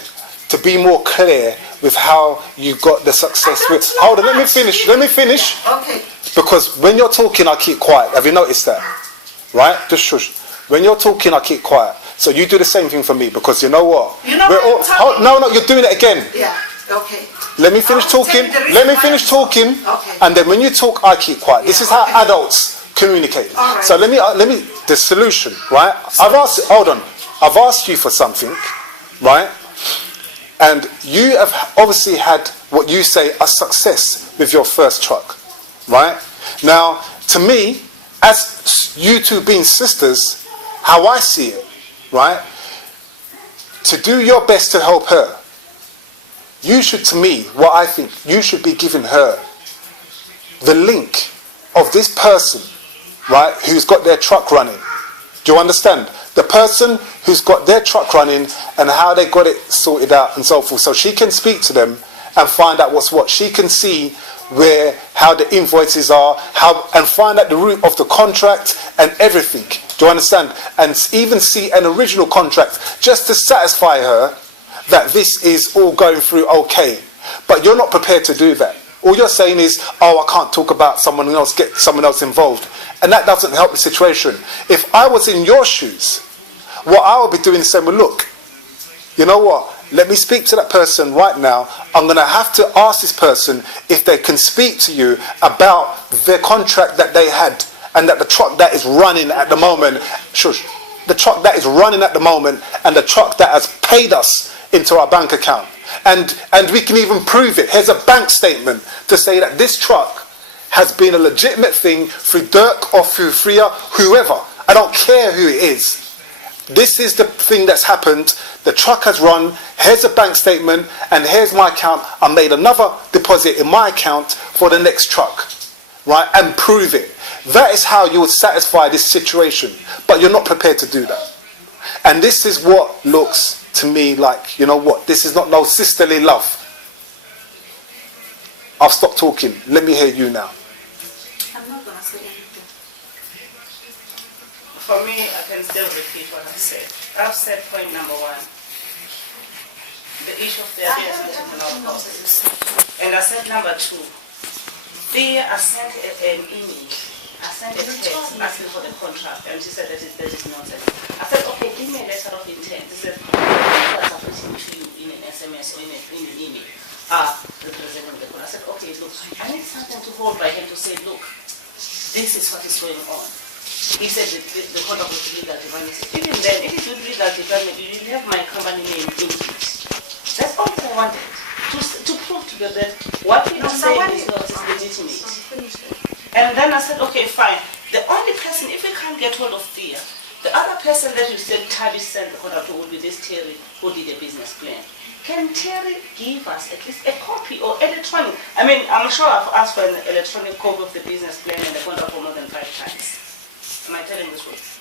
To be more clear with how you got the success with... Hold on, let me finish. Okay. Because when you're talking, I keep quiet. Have you noticed that? Right? Just shush. When you're talking, I keep quiet. So you do the same thing for me, because you know what? You know what I'm no, you're doing it again. Yeah, okay. Let me finish talking. Okay. And then when you talk, I keep quiet. This is how adults communicate. All right. So let me. The solution, right? I've asked you for something, right? And you have obviously had what you say a success with your first truck, right? Now, to me, as you two being sisters, how I see it, right? To do your best to help her, you should, to me, what I think, you should be giving her the link of this person, right, who's got their truck running. Do you understand? The person who's got their truck running and how they got it sorted out and so forth. So she can speak to them and find out what's what. She can see how the invoices are, and find out the root of the contract and everything. Do you understand? And even see an original contract just to satisfy her that this is all going through okay. But you're not prepared to do that. All you're saying is, I can't talk about someone else, get someone else involved. And that doesn't help the situation. If I was in your shoes, what I would be doing is saying, well, look, you know what? Let me speak to that person right now. I'm going to have to ask this person if they can speak to you about their contract that they had, and that the truck that is running at the moment, the truck that is running at the moment, and the truck that has paid us into our bank account. And we can even prove it. Here's a bank statement to say that this truck has been a legitimate thing through Dirk or through Freya, whoever. I don't care who it is. This is the thing that's happened. The truck has run. Here's a bank statement, and here's my account. I made another deposit in my account for the next truck, right? And prove it. That is how you would satisfy this situation. But you're not prepared to do that. And this is what looks to me like, you know what? This is not no sisterly love. I've stopped talking. Let me hear you now. I'm not going to say anything. For me, I can still repeat what I've said. I've said point number 1. The issue of the idea is not even our process. And I said number 2. There I sent an email. I sent a text asking for the contract, and she said that is nonsense. I said, okay, give me a letter of intent. She said, I've written to you in an SMS or in an email. Representing the contract. I said, okay, look, I need something to hold by him to say, look, this is what is going on. He said the contract was legal development. Even then, if it was legal development, you didn't have my company name in it. That's all I wanted. To prove to you that what we are saying is not legitimate. And then I said, okay, fine. The only person, if we can't get hold of Thea, the other person that you said Tabi sent the contract to would be this Terry who did a business plan. Can Terry give us at least a copy or electronic? I mean, I'm sure I've asked for an electronic copy of the business plan and the contract for more than 5 times. Am I telling the truth?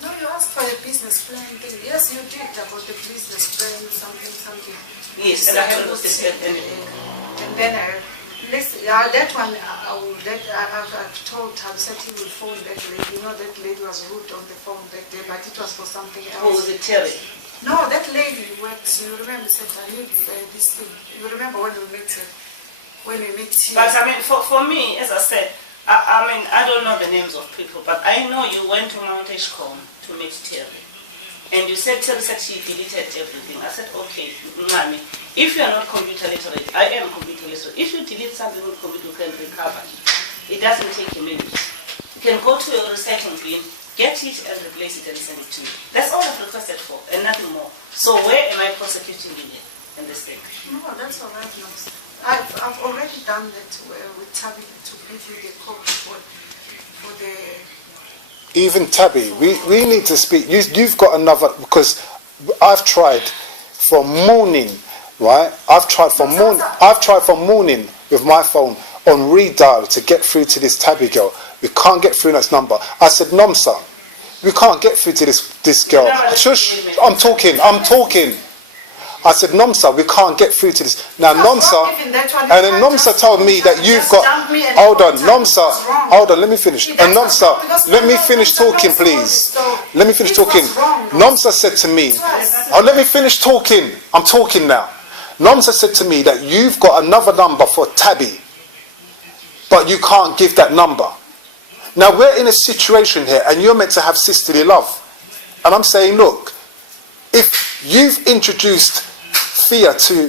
No, you asked for a business plan thing. Yes, you did about the business plan, something. Yes, and I haven't looked at anything. And then that one, I've told her, said he will phone that lady. You know, that lady was rude on the phone that day, but it was for something else. Who was it, Terry? No, that lady works. You remember, said, I need this thing. You remember when we met her? When we met here? But I mean, for me, as I said, I mean, I don't know the names of people, but I know you went to Mount Ashcombe to meet Terry. And you said, Terry said she deleted everything. I said, okay, Mami, if you are not computer literate, I am computer literate. If you delete something on computer, you can recover. It doesn't take a minute. You can go to your recycling bin, get it and replace it and send it to me. That's all I've requested for, and nothing more. So where am I prosecuting you in this thing? No, that's all right, no. I've already done that with Tabi to give you the code for the... Even Tabby, we need to speak. You've got another, because I've tried from morning, right? I've tried from morning with my phone on redial to get through to this Tabby girl. We can't get through this number. I said, Nomsa, we can't get through to this girl. Shush, I'm talking. I said, Nomsa, we can't get through to this. Now, Nomsa, and then Nomsa told me that you've got, hold on, Nomsa, hold on, let me finish. And Nomsa, let me finish talking, please. Let me finish talking. Nomsa said to me, oh, let me finish talking. I'm talking now. Nomsa said to me that you've got another number for Tabby, but you can't give that number. Now, we're in a situation here, and you're meant to have sisterly love. And I'm saying, look, if you've introduced Thea to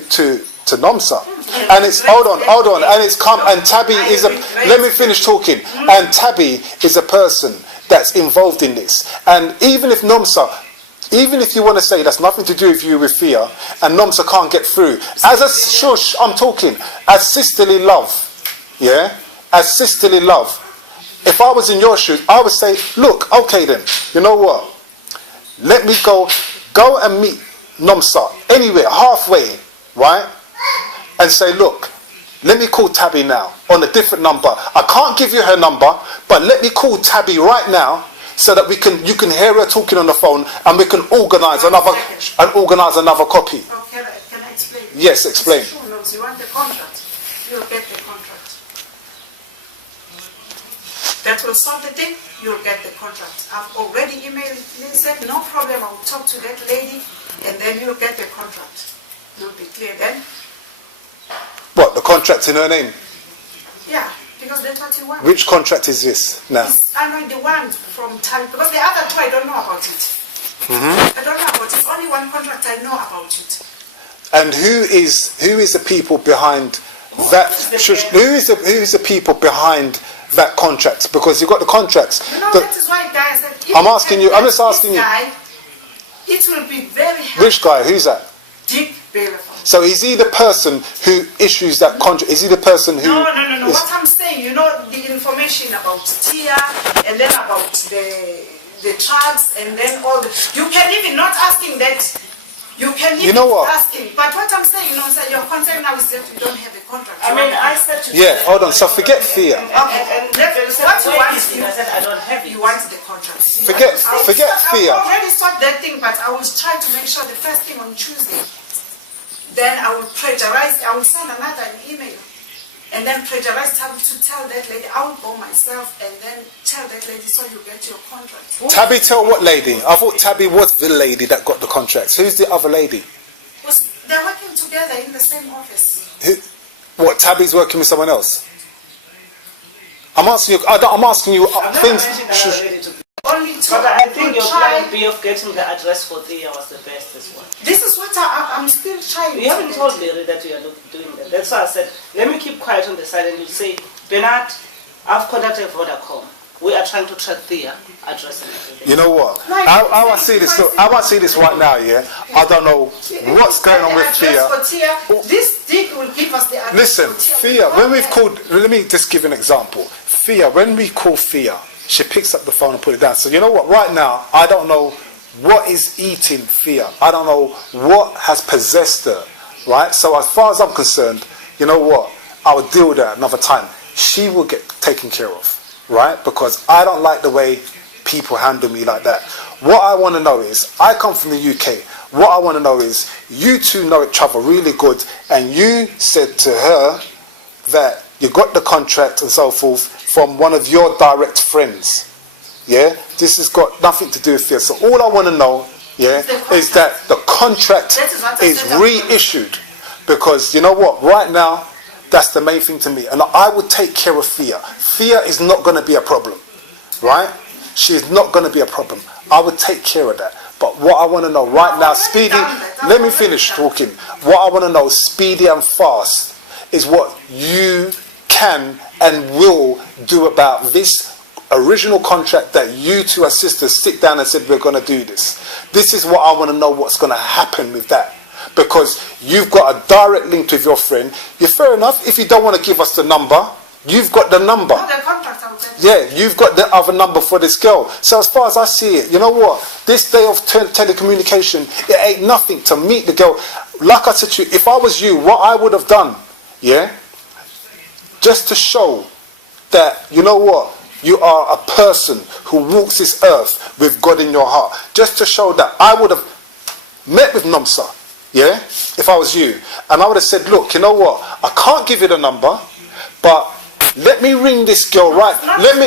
Nomsa, and it's hold on, and it's come, and Tabby is a, let me finish talking, and Tabby is a person that's involved in this, and even if Nomsa, even if you want to say that's nothing to do with you with Thea, and Nomsa can't get through, as a shush, I'm talking, as sisterly love, yeah, as sisterly love. If I was in your shoes, I would say, look, okay then, you know what? Let me go and meet Nomsa anywhere, halfway, right? And say, look, let me call Tabby now on a different number. I can't give you her number, but let me call Tabby right now so that you can hear her talking on the phone, and we can organise another copy. Oh, can I explain? Yes, explain. It's true, Nomsa, you want the contract, you'll get the contract. That will solve the thing, you'll get the contract. I've already emailed Lisa, no problem, I'll talk to that lady, and then you'll get the contract. You'll be clear then. What, the contract in her name? Yeah, because that's what you want. Which contract is this now? I know the one from Thai, because the other two I don't know about it. I don't know about it. Only one contract I know about it. And who is the people behind that? Who is the people behind that contract? Because you've got the contracts. You know, that is why, guys. I'm asking you. I'm just asking you. It will be very helpful. Which guy? Who's that? Dick Bellefonte. So is he the person who issues that contract? Is he the person who? No. What I'm saying, you know, the information about Tia, and then about the drugs, and then all the. You can even not asking that. You can even asking. But what I'm saying, you know, your concern now is that you don't have a contract. I mean, I said to yeah, hold on. So forget Thea. Okay, and what you want is I said I don't have it. You want the contract. Forget Thea. I've already sought that thing, but I will try to make sure the first thing on Tuesday. Then I will plagiarize. I will send another email, and then plagiarize to tell that lady. I will go myself and then tell that lady so you get your contract. Tabby, tell what lady? I thought Tabby was the lady that got the contracts. Who's the other lady? They're working together in the same office. What? Tabby's working with someone else? I'm asking you. I'm asking you things. Only two. But I think your plan B of getting the address for Thea was the best as well. This is what I'm still trying. You haven't told Larry that you are doing that. That's why I said, let me keep quiet on the side, and you say, Bernard, I've contacted Vodacom. We are trying to track Thea address and everything. You know what? How I see this. Look, how I see this right now. Yeah, I don't know what's going on with Thea. This thing will give us the address. Listen, Thea. When we've called, let me just give an example. Thea, when we call Thea, she picks up the phone and put it down. So you know what? Right now, I don't know what is eating Thea. I don't know what has possessed her. Right? So as far as I'm concerned, you know what? I will deal with her another time. She will get taken care of. Right? Because I don't like the way people handle me like that. What I want to know is, I come from the UK. What I want to know is, you two know each other really good, and you said to her that you got the contract and so forth from one of your direct friends. Yeah? This has got nothing to do with this. So all I want to know, yeah, is that the contract is reissued. Because you know what? Right now, that's the main thing to me. And I would take care of Thea. Thea is not going to be a problem. Right? She is not going to be a problem. I would take care of that. But what I want to know right now, speedy, let me finish talking. What I want to know, speedy and fast, is what you can and will do about this original contract that you two as sisters sit down and said we're going to do this. This is what I want to know, what's going to happen with that. Because you've got a direct link with your friend. You're fair enough. If you don't want to give us the number, you've got the number. No, the contract, I will tell you. Yeah, you've got the other number for this girl. So as far as I see it, you know what? This day of telecommunication, it ain't nothing to meet the girl. Like I said to you, if I was you, what I would have done, yeah, just to show that, you know what, You are a person who walks this earth with God in your heart. Just to show that, I would have met with Nomsa, yeah, if I was you, and I would have said, look, you know what, I can't give you the number, but let me ring this girl let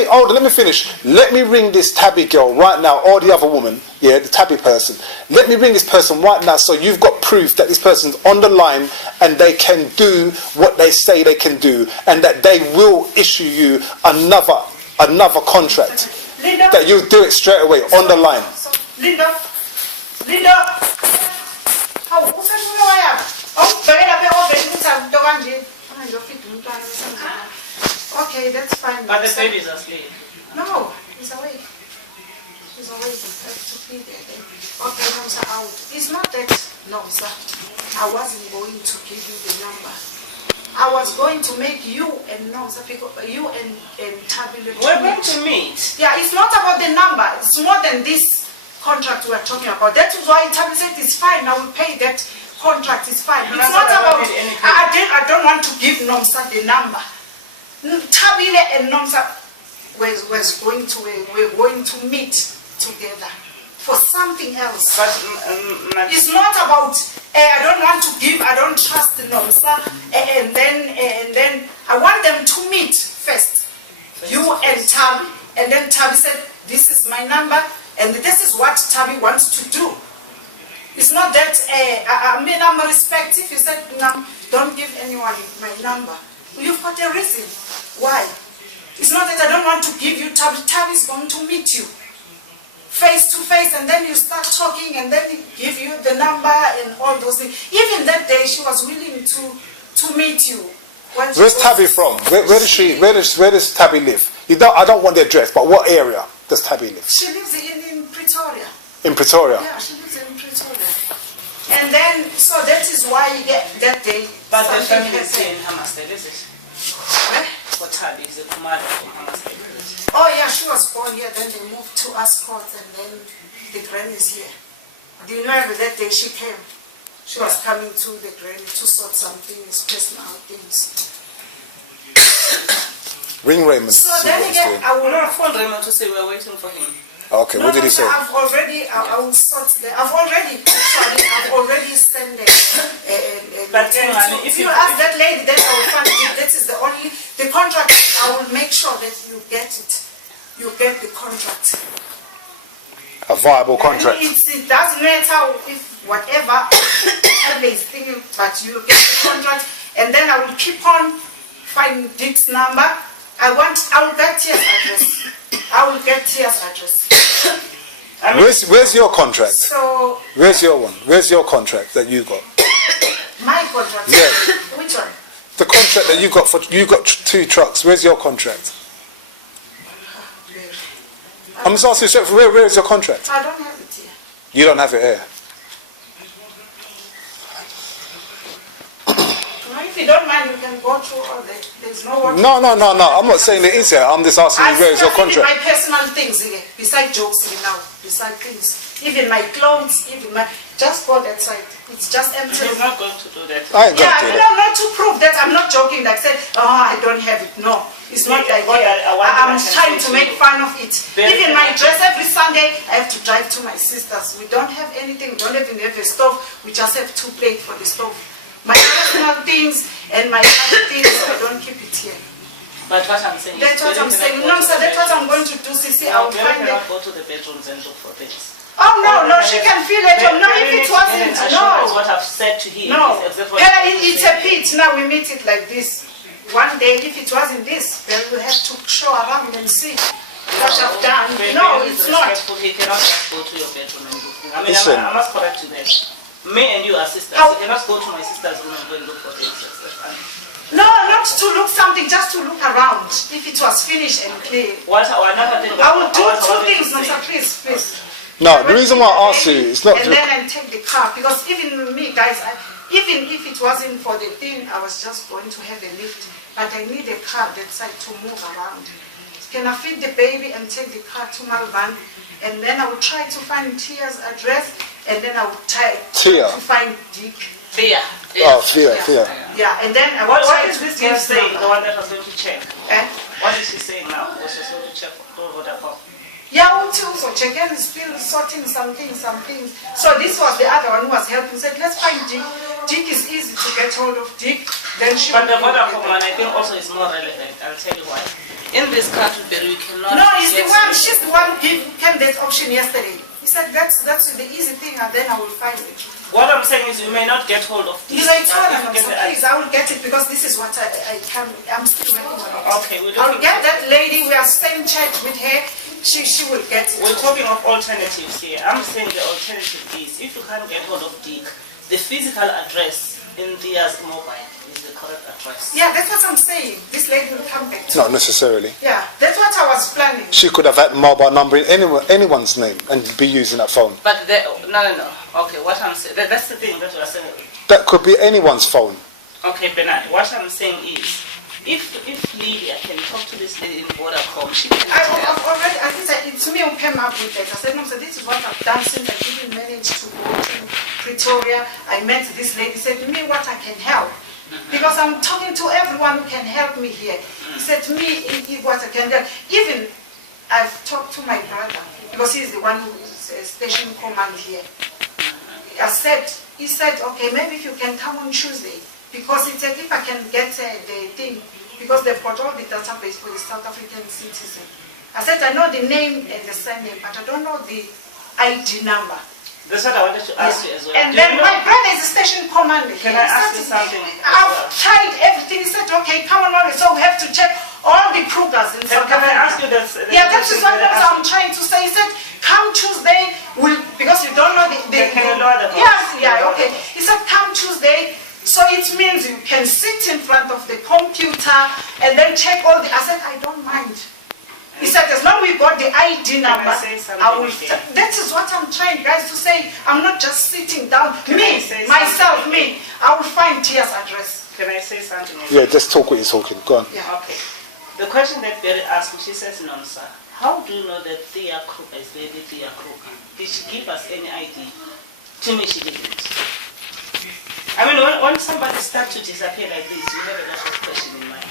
me finish. Let me ring this tabby girl right now, or the other woman, yeah, the tabby person. Let me ring this person right now, so you've got proof that this person's on the line and they can do what they say they can do, and that they will issue you another contract. Linda, that you do it straight away on the line. Linda, how okay, that's fine. But the baby is asleep. No, he's awake. He's awake. I have to feed it. Okay, Nomsa out. It's not that, Nomsa, I wasn't going to give you the number. I was going to make you and Nomsa, you and Tabile. We're going to meet. Yeah, it's not about the number. It's more than this contract we're talking about. That is why Tabile said it's fine. I will pay that contract. It's fine. It's not about. I don't want to give Nomsa the number. Tabile and Nomsa were going to meet together for something else. But it's not about I don't want to give, I don't trust Nomsa, and then I want them to meet first. You and Tabi, and then Tabi said, this is my number, and this is what Tabi wants to do. It's not that I'm respectful. You said, no, don't give anyone my number. You've got a reason. Why? It's not that I don't want to give you Tabi. Tabi is going to meet you face to face, and then you start talking, and then he give you the number and all those things. Even that day, she was willing to meet you. Where's Tabi from? Where does Tabi live? I don't want the address, but what area does Tabi live? She lives in Pretoria. In Pretoria? Yeah, she lives in Pretoria. And then, so that is why that day. But the family is in Hammersmith, is it? Where? For Tabi, is the Kumada from Hammersmith. Oh yeah, she was born here, then they moved to Ascot, and then the granny is here. Do you remember that day she came? She was coming to the granny to sort some things, personal things. Ring Raymond. So then again, I will not phone Raymond to say we're waiting for him. Okay, what did he say? I've already, I will sort the, I've already sent it. But if you ask that lady, then I will find it. That is the contract. I will make sure that you get it. You get the contract. A viable contract. It doesn't matter if whatever is thinking, but you get the contract, and then I will keep on finding Dick's number. I will get Tia's address. I will get Tia's address. Where's your contract? So where's your one? Where's your contract that you got? My contract? Yeah. Which one? The contract that you got 2 trucks. Where's your contract? I'm just asking straight, where is your contract? I don't have it here. You don't have it here? If you don't mind, you can go through all that. There's no one. No. I'm not saying it is here. I'm just asking you, where is your contract? My personal things here, beside jokes here now, beside things. Even my clothes, just go that side. It's just empty. He's not going to do that. I ain't going to do that. No, not to prove that. I'm not joking. Like said, I don't have it. No, it's not like I'm trying to make fun of it. Even my dress every Sunday, I have to drive to my sister's. We don't have anything. We don't even have a stove. We just have 2 plates for the stove. My personal things and my other things, I don't keep it here. But what I'm saying that's what I'm saying. No, sir, that's what I'm going to do. Sissy, I will find it. Go to the bedrooms and look for things. Oh no, she can feel it. No, if it wasn't, no. What I've said to him. No, it's a pit. Now we meet it like this. One day, if it wasn't this, then we'll have to show around and see what I've done. No, it's not. He cannot just go to your bedroom and look. I mean, I must correct you there. Me and you are sisters. How? You cannot go to my sister's room and go and look for things. No, not to look something, just to look around. If it was finished and clear. I will do 2 things, no, sir, please. No, the reason why I asked you is not. And then I take the car, because even me, guys, even if it wasn't for the thing, I was just going to have a lift. But I need a car that side to move around. Can I feed the baby and take the car to Malvan? And then I will try to find Tia's address, and then I will try to find Dick. Thea. Oh, Thea. Yeah, and then I will What try is to this girl saying, the one that was going to check? Eh? What is she saying now? Was she going to check also Chegan is still sorting some things. So this was the other one who was helping. Said, let's find Dick. Dick is easy to get hold of Dick. Then she. But the Vodacom one, I think, also is more relevant. I'll tell you why. In this country, we cannot. No, it's the one. She's the one who came that option yesterday. He said that's the easy thing, and then I will find it. What I'm saying is you may not get hold of this. I told him, please, I will get it because this is what I can. I'm still working on it. Okay, I'll get that lady. We are staying in chat with her. She will get it. We're talking of alternatives here. I'm saying the alternative is if you can't get hold of Dick, the physical address in Dia's mobile is the correct address. Yeah, that's what I'm saying. This lady will come back to Not necessarily. Yeah, that's what I was planning. She could have had mobile number in anyone's name and be using that phone. But no. Okay, what I'm saying, that's the thing that we're saying. That could be anyone's phone. Okay, Bernard, what I'm saying is, if Lydia can talk to this lady in Vodacom, she can I think that it's me who came up with it. I said, no, so this is what I've done since I didn't manage to go to Pretoria. I met this lady, said to me what I can help. Because I'm talking to everyone who can help me here. He said to me what I can help. Even I've talked to my brother, because he's the one who is station command here. He said, okay, maybe if you can come on Tuesday, because he said if I can get the thing, because they've got all the database for the South African citizen. I said, I know the name and the surname, but I don't know the ID number. That's what I wanted to ask you as well. And then my brother is a station commander. Can I ask you something? I've tried everything. He said, okay, come on, so we have to check all the Krugers in South Africa. Can I ask you this? Yeah, that is what I'm trying to say. He said, come Tuesday, because you don't know the Can you lower the voice? Yeah, okay. He said, come Tuesday. So it means you can sit in front of the computer and then check all the. I said, I don't mind. He said, as long as we got the ID number, I will. That is what I'm trying, guys, to say. I'm not just sitting down. I will find Tia's address. Can I say something? Yeah, just talk what you're talking. Go on. Yeah. Okay. The question that Barry asked me, she says, no, sir. How do you know that Thea Kruger is Lady Thea Kruger? Did she give us any ID? To me, she didn't. I mean, when somebody starts to disappear like this, you have a lot of question in mind.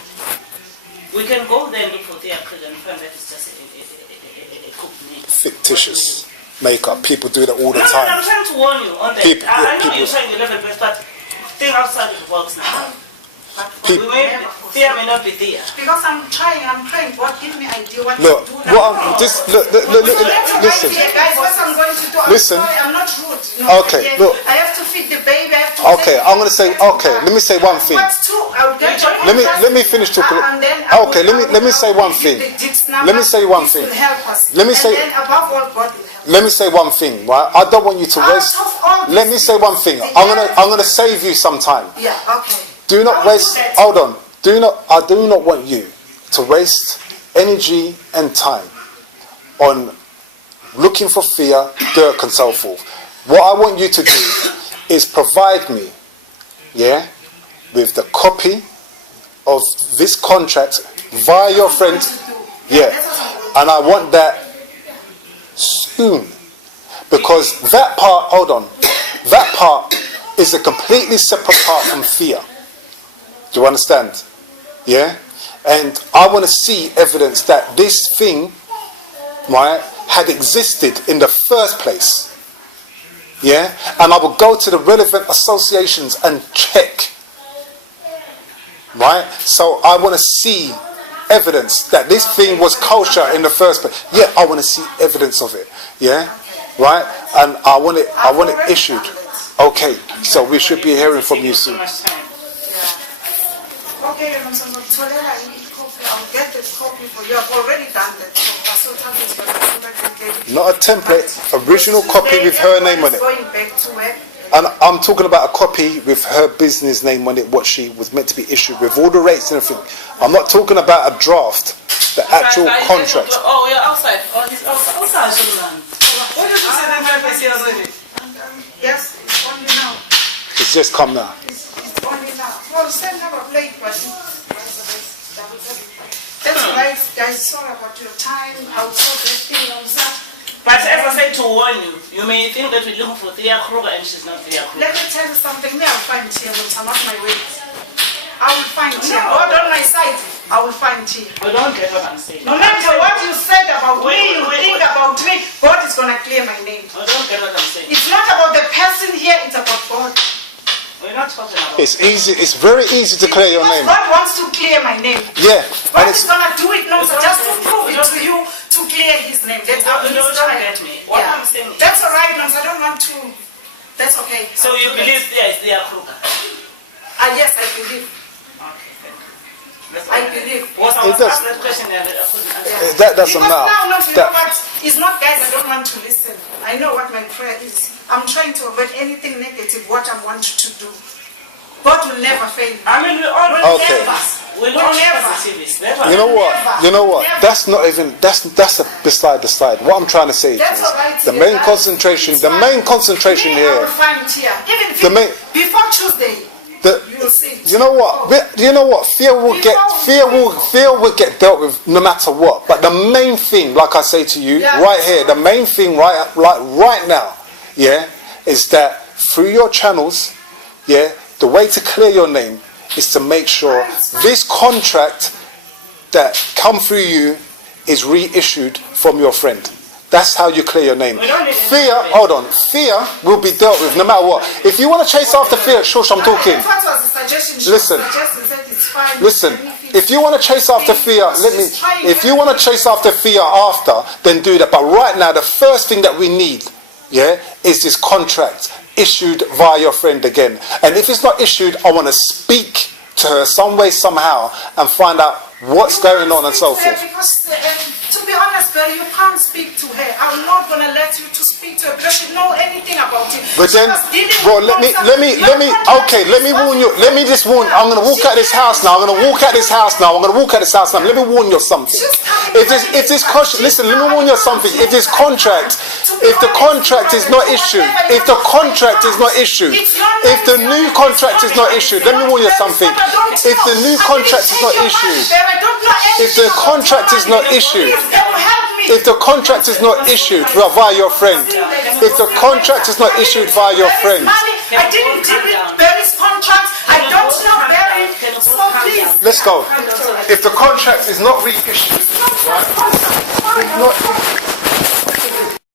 We can go there and look for Thea Kruger and find that it's just a cook name. Fictitious makeup. People do that all the No, time. I'm trying to warn you on that. I know you're trying your level best, but think outside the box now. Thea may not be there. Because I'm trying, God give me idea what Look, to do. listen. Guys, what I'm going to do, Listen. Sorry, I'm not rude. No, Okay, look. I have to feed the baby, I have to Okay, I'm gonna say. Okay, let me say one thing. What's two? I'll get Let me finish talking. And then I Okay, will- let me say one thing. Let me say one This thing. will help us. Let me say- And then above all, God will help. Let me say one thing, right? I don't want you to waste. Let me say one thing. I'm gonna save you some time. Yeah, okay. Do not I will waste. do that. Hold on. I do not want you to waste energy and time on looking for Thea, Dirk, and so forth. What I want you to do is provide me, with the copy of this contract via your friend. Yeah, and I want that soon, because that part. Hold on, that part is a completely separate part from Thea. Do you understand? Yeah? And I want to see evidence that this thing, right, had existed in the first place. Yeah? And I will go to the relevant associations and check. Right? So I want to see evidence that this thing was kosher in the first place. Yeah, I want to see evidence of it. Yeah? Right? And I want it issued. Okay. So we should be hearing from you soon. Okay, I'll get the copy for you. I've already done that. Not a template, original copy with her name on it. Going back to work. And I'm talking about a copy with her business name on it, what she was meant to be issued with, all the rates and everything. I'm not talking about a draft, the actual contract. Oh, you're outside. Oh, he's outside. What did you say that Yes, it's only now. It's just come now. It's only now. Well, same number of late, but that's right, guys. Sorry about your time. I'll sort that thing on that. But as I said to warn you, you may think that we're looking for Thea Kruger and she's not Thea Kruger. Let me tell you something. Me, I'll find Tia. I'm not my way. I will find Tia. God on my side. I will find here. You don't get what I'm saying. No matter what you said about me, you think about me, God is going to clear my name. You don't get what I'm saying. It's not about the person here, it's about God. We're not talking about. It's easy. It's very easy to clear your Because name. God wants to clear my name. Yeah, God and is it's going to do it now, so just to prove it to you, to clear his name. That's how You he's don't trying. get me. What I'm saying is- That's all right, no, so I don't want to. That's okay. So you believe there is their Kruger? Yes, I believe. Okay, thank you. That's I all. believe. Was I It was does- asked that question and I couldn't answer. that doesn't Because matter. now, you know That- what? It's not guys, I don't want to listen. I know what my prayer is. I'm trying to avoid anything negative, what I want to do. God will never fail me. I mean, we all Okay. We're We'll not never. positivists. Never. You know what? You know what? That's not even. That's beside the side. What I'm trying to say That's is all right. the main concentration. The main concentration Me, I will here. find here. Even if The main- before Tuesday, The, you will see. you know what? You know what? Fear will get dealt with no matter what. But the main thing, like I say to you, Yeah. right here, the main thing, right now, yeah, is that through your channels, yeah, the way to clear your name is to make sure this contract that come through you is reissued from your friend. That's how you clear your name. Fear, hold on, fear will be dealt with no matter what. If you want to chase after fear, shush, I'm talking. What was the suggestion? She Listen. said it's fine. Listen, if you want to chase after fear, if you want to chase after fear after, then do that. But right now, the first thing that we need, yeah, is this contract issued via your friend again. And if it's not issued, I want to speak to her some way, somehow, and find out what's going on and so forth. Because, to be honest, girl, you can't speak to her. I'm not going to let you to speak to her because she know anything about it. But then, bro, let me, okay, let me warn you. Let me just warn. I'm gonna walk out this house now. I'm gonna walk out this house now. Let me warn you something. If this contract, listen, let me warn you something. If the contract is not issued, if the contract is not issued, if the new contract is not issued, let me warn you something. If the new contract is not issued, if the contract is not issued, if the contract is not issued via your friend, if the contract is not issued via your friend, I didn't deal with Barry's contract. I don't know Barry. So please. let's go. If the contract is not reissued, It's not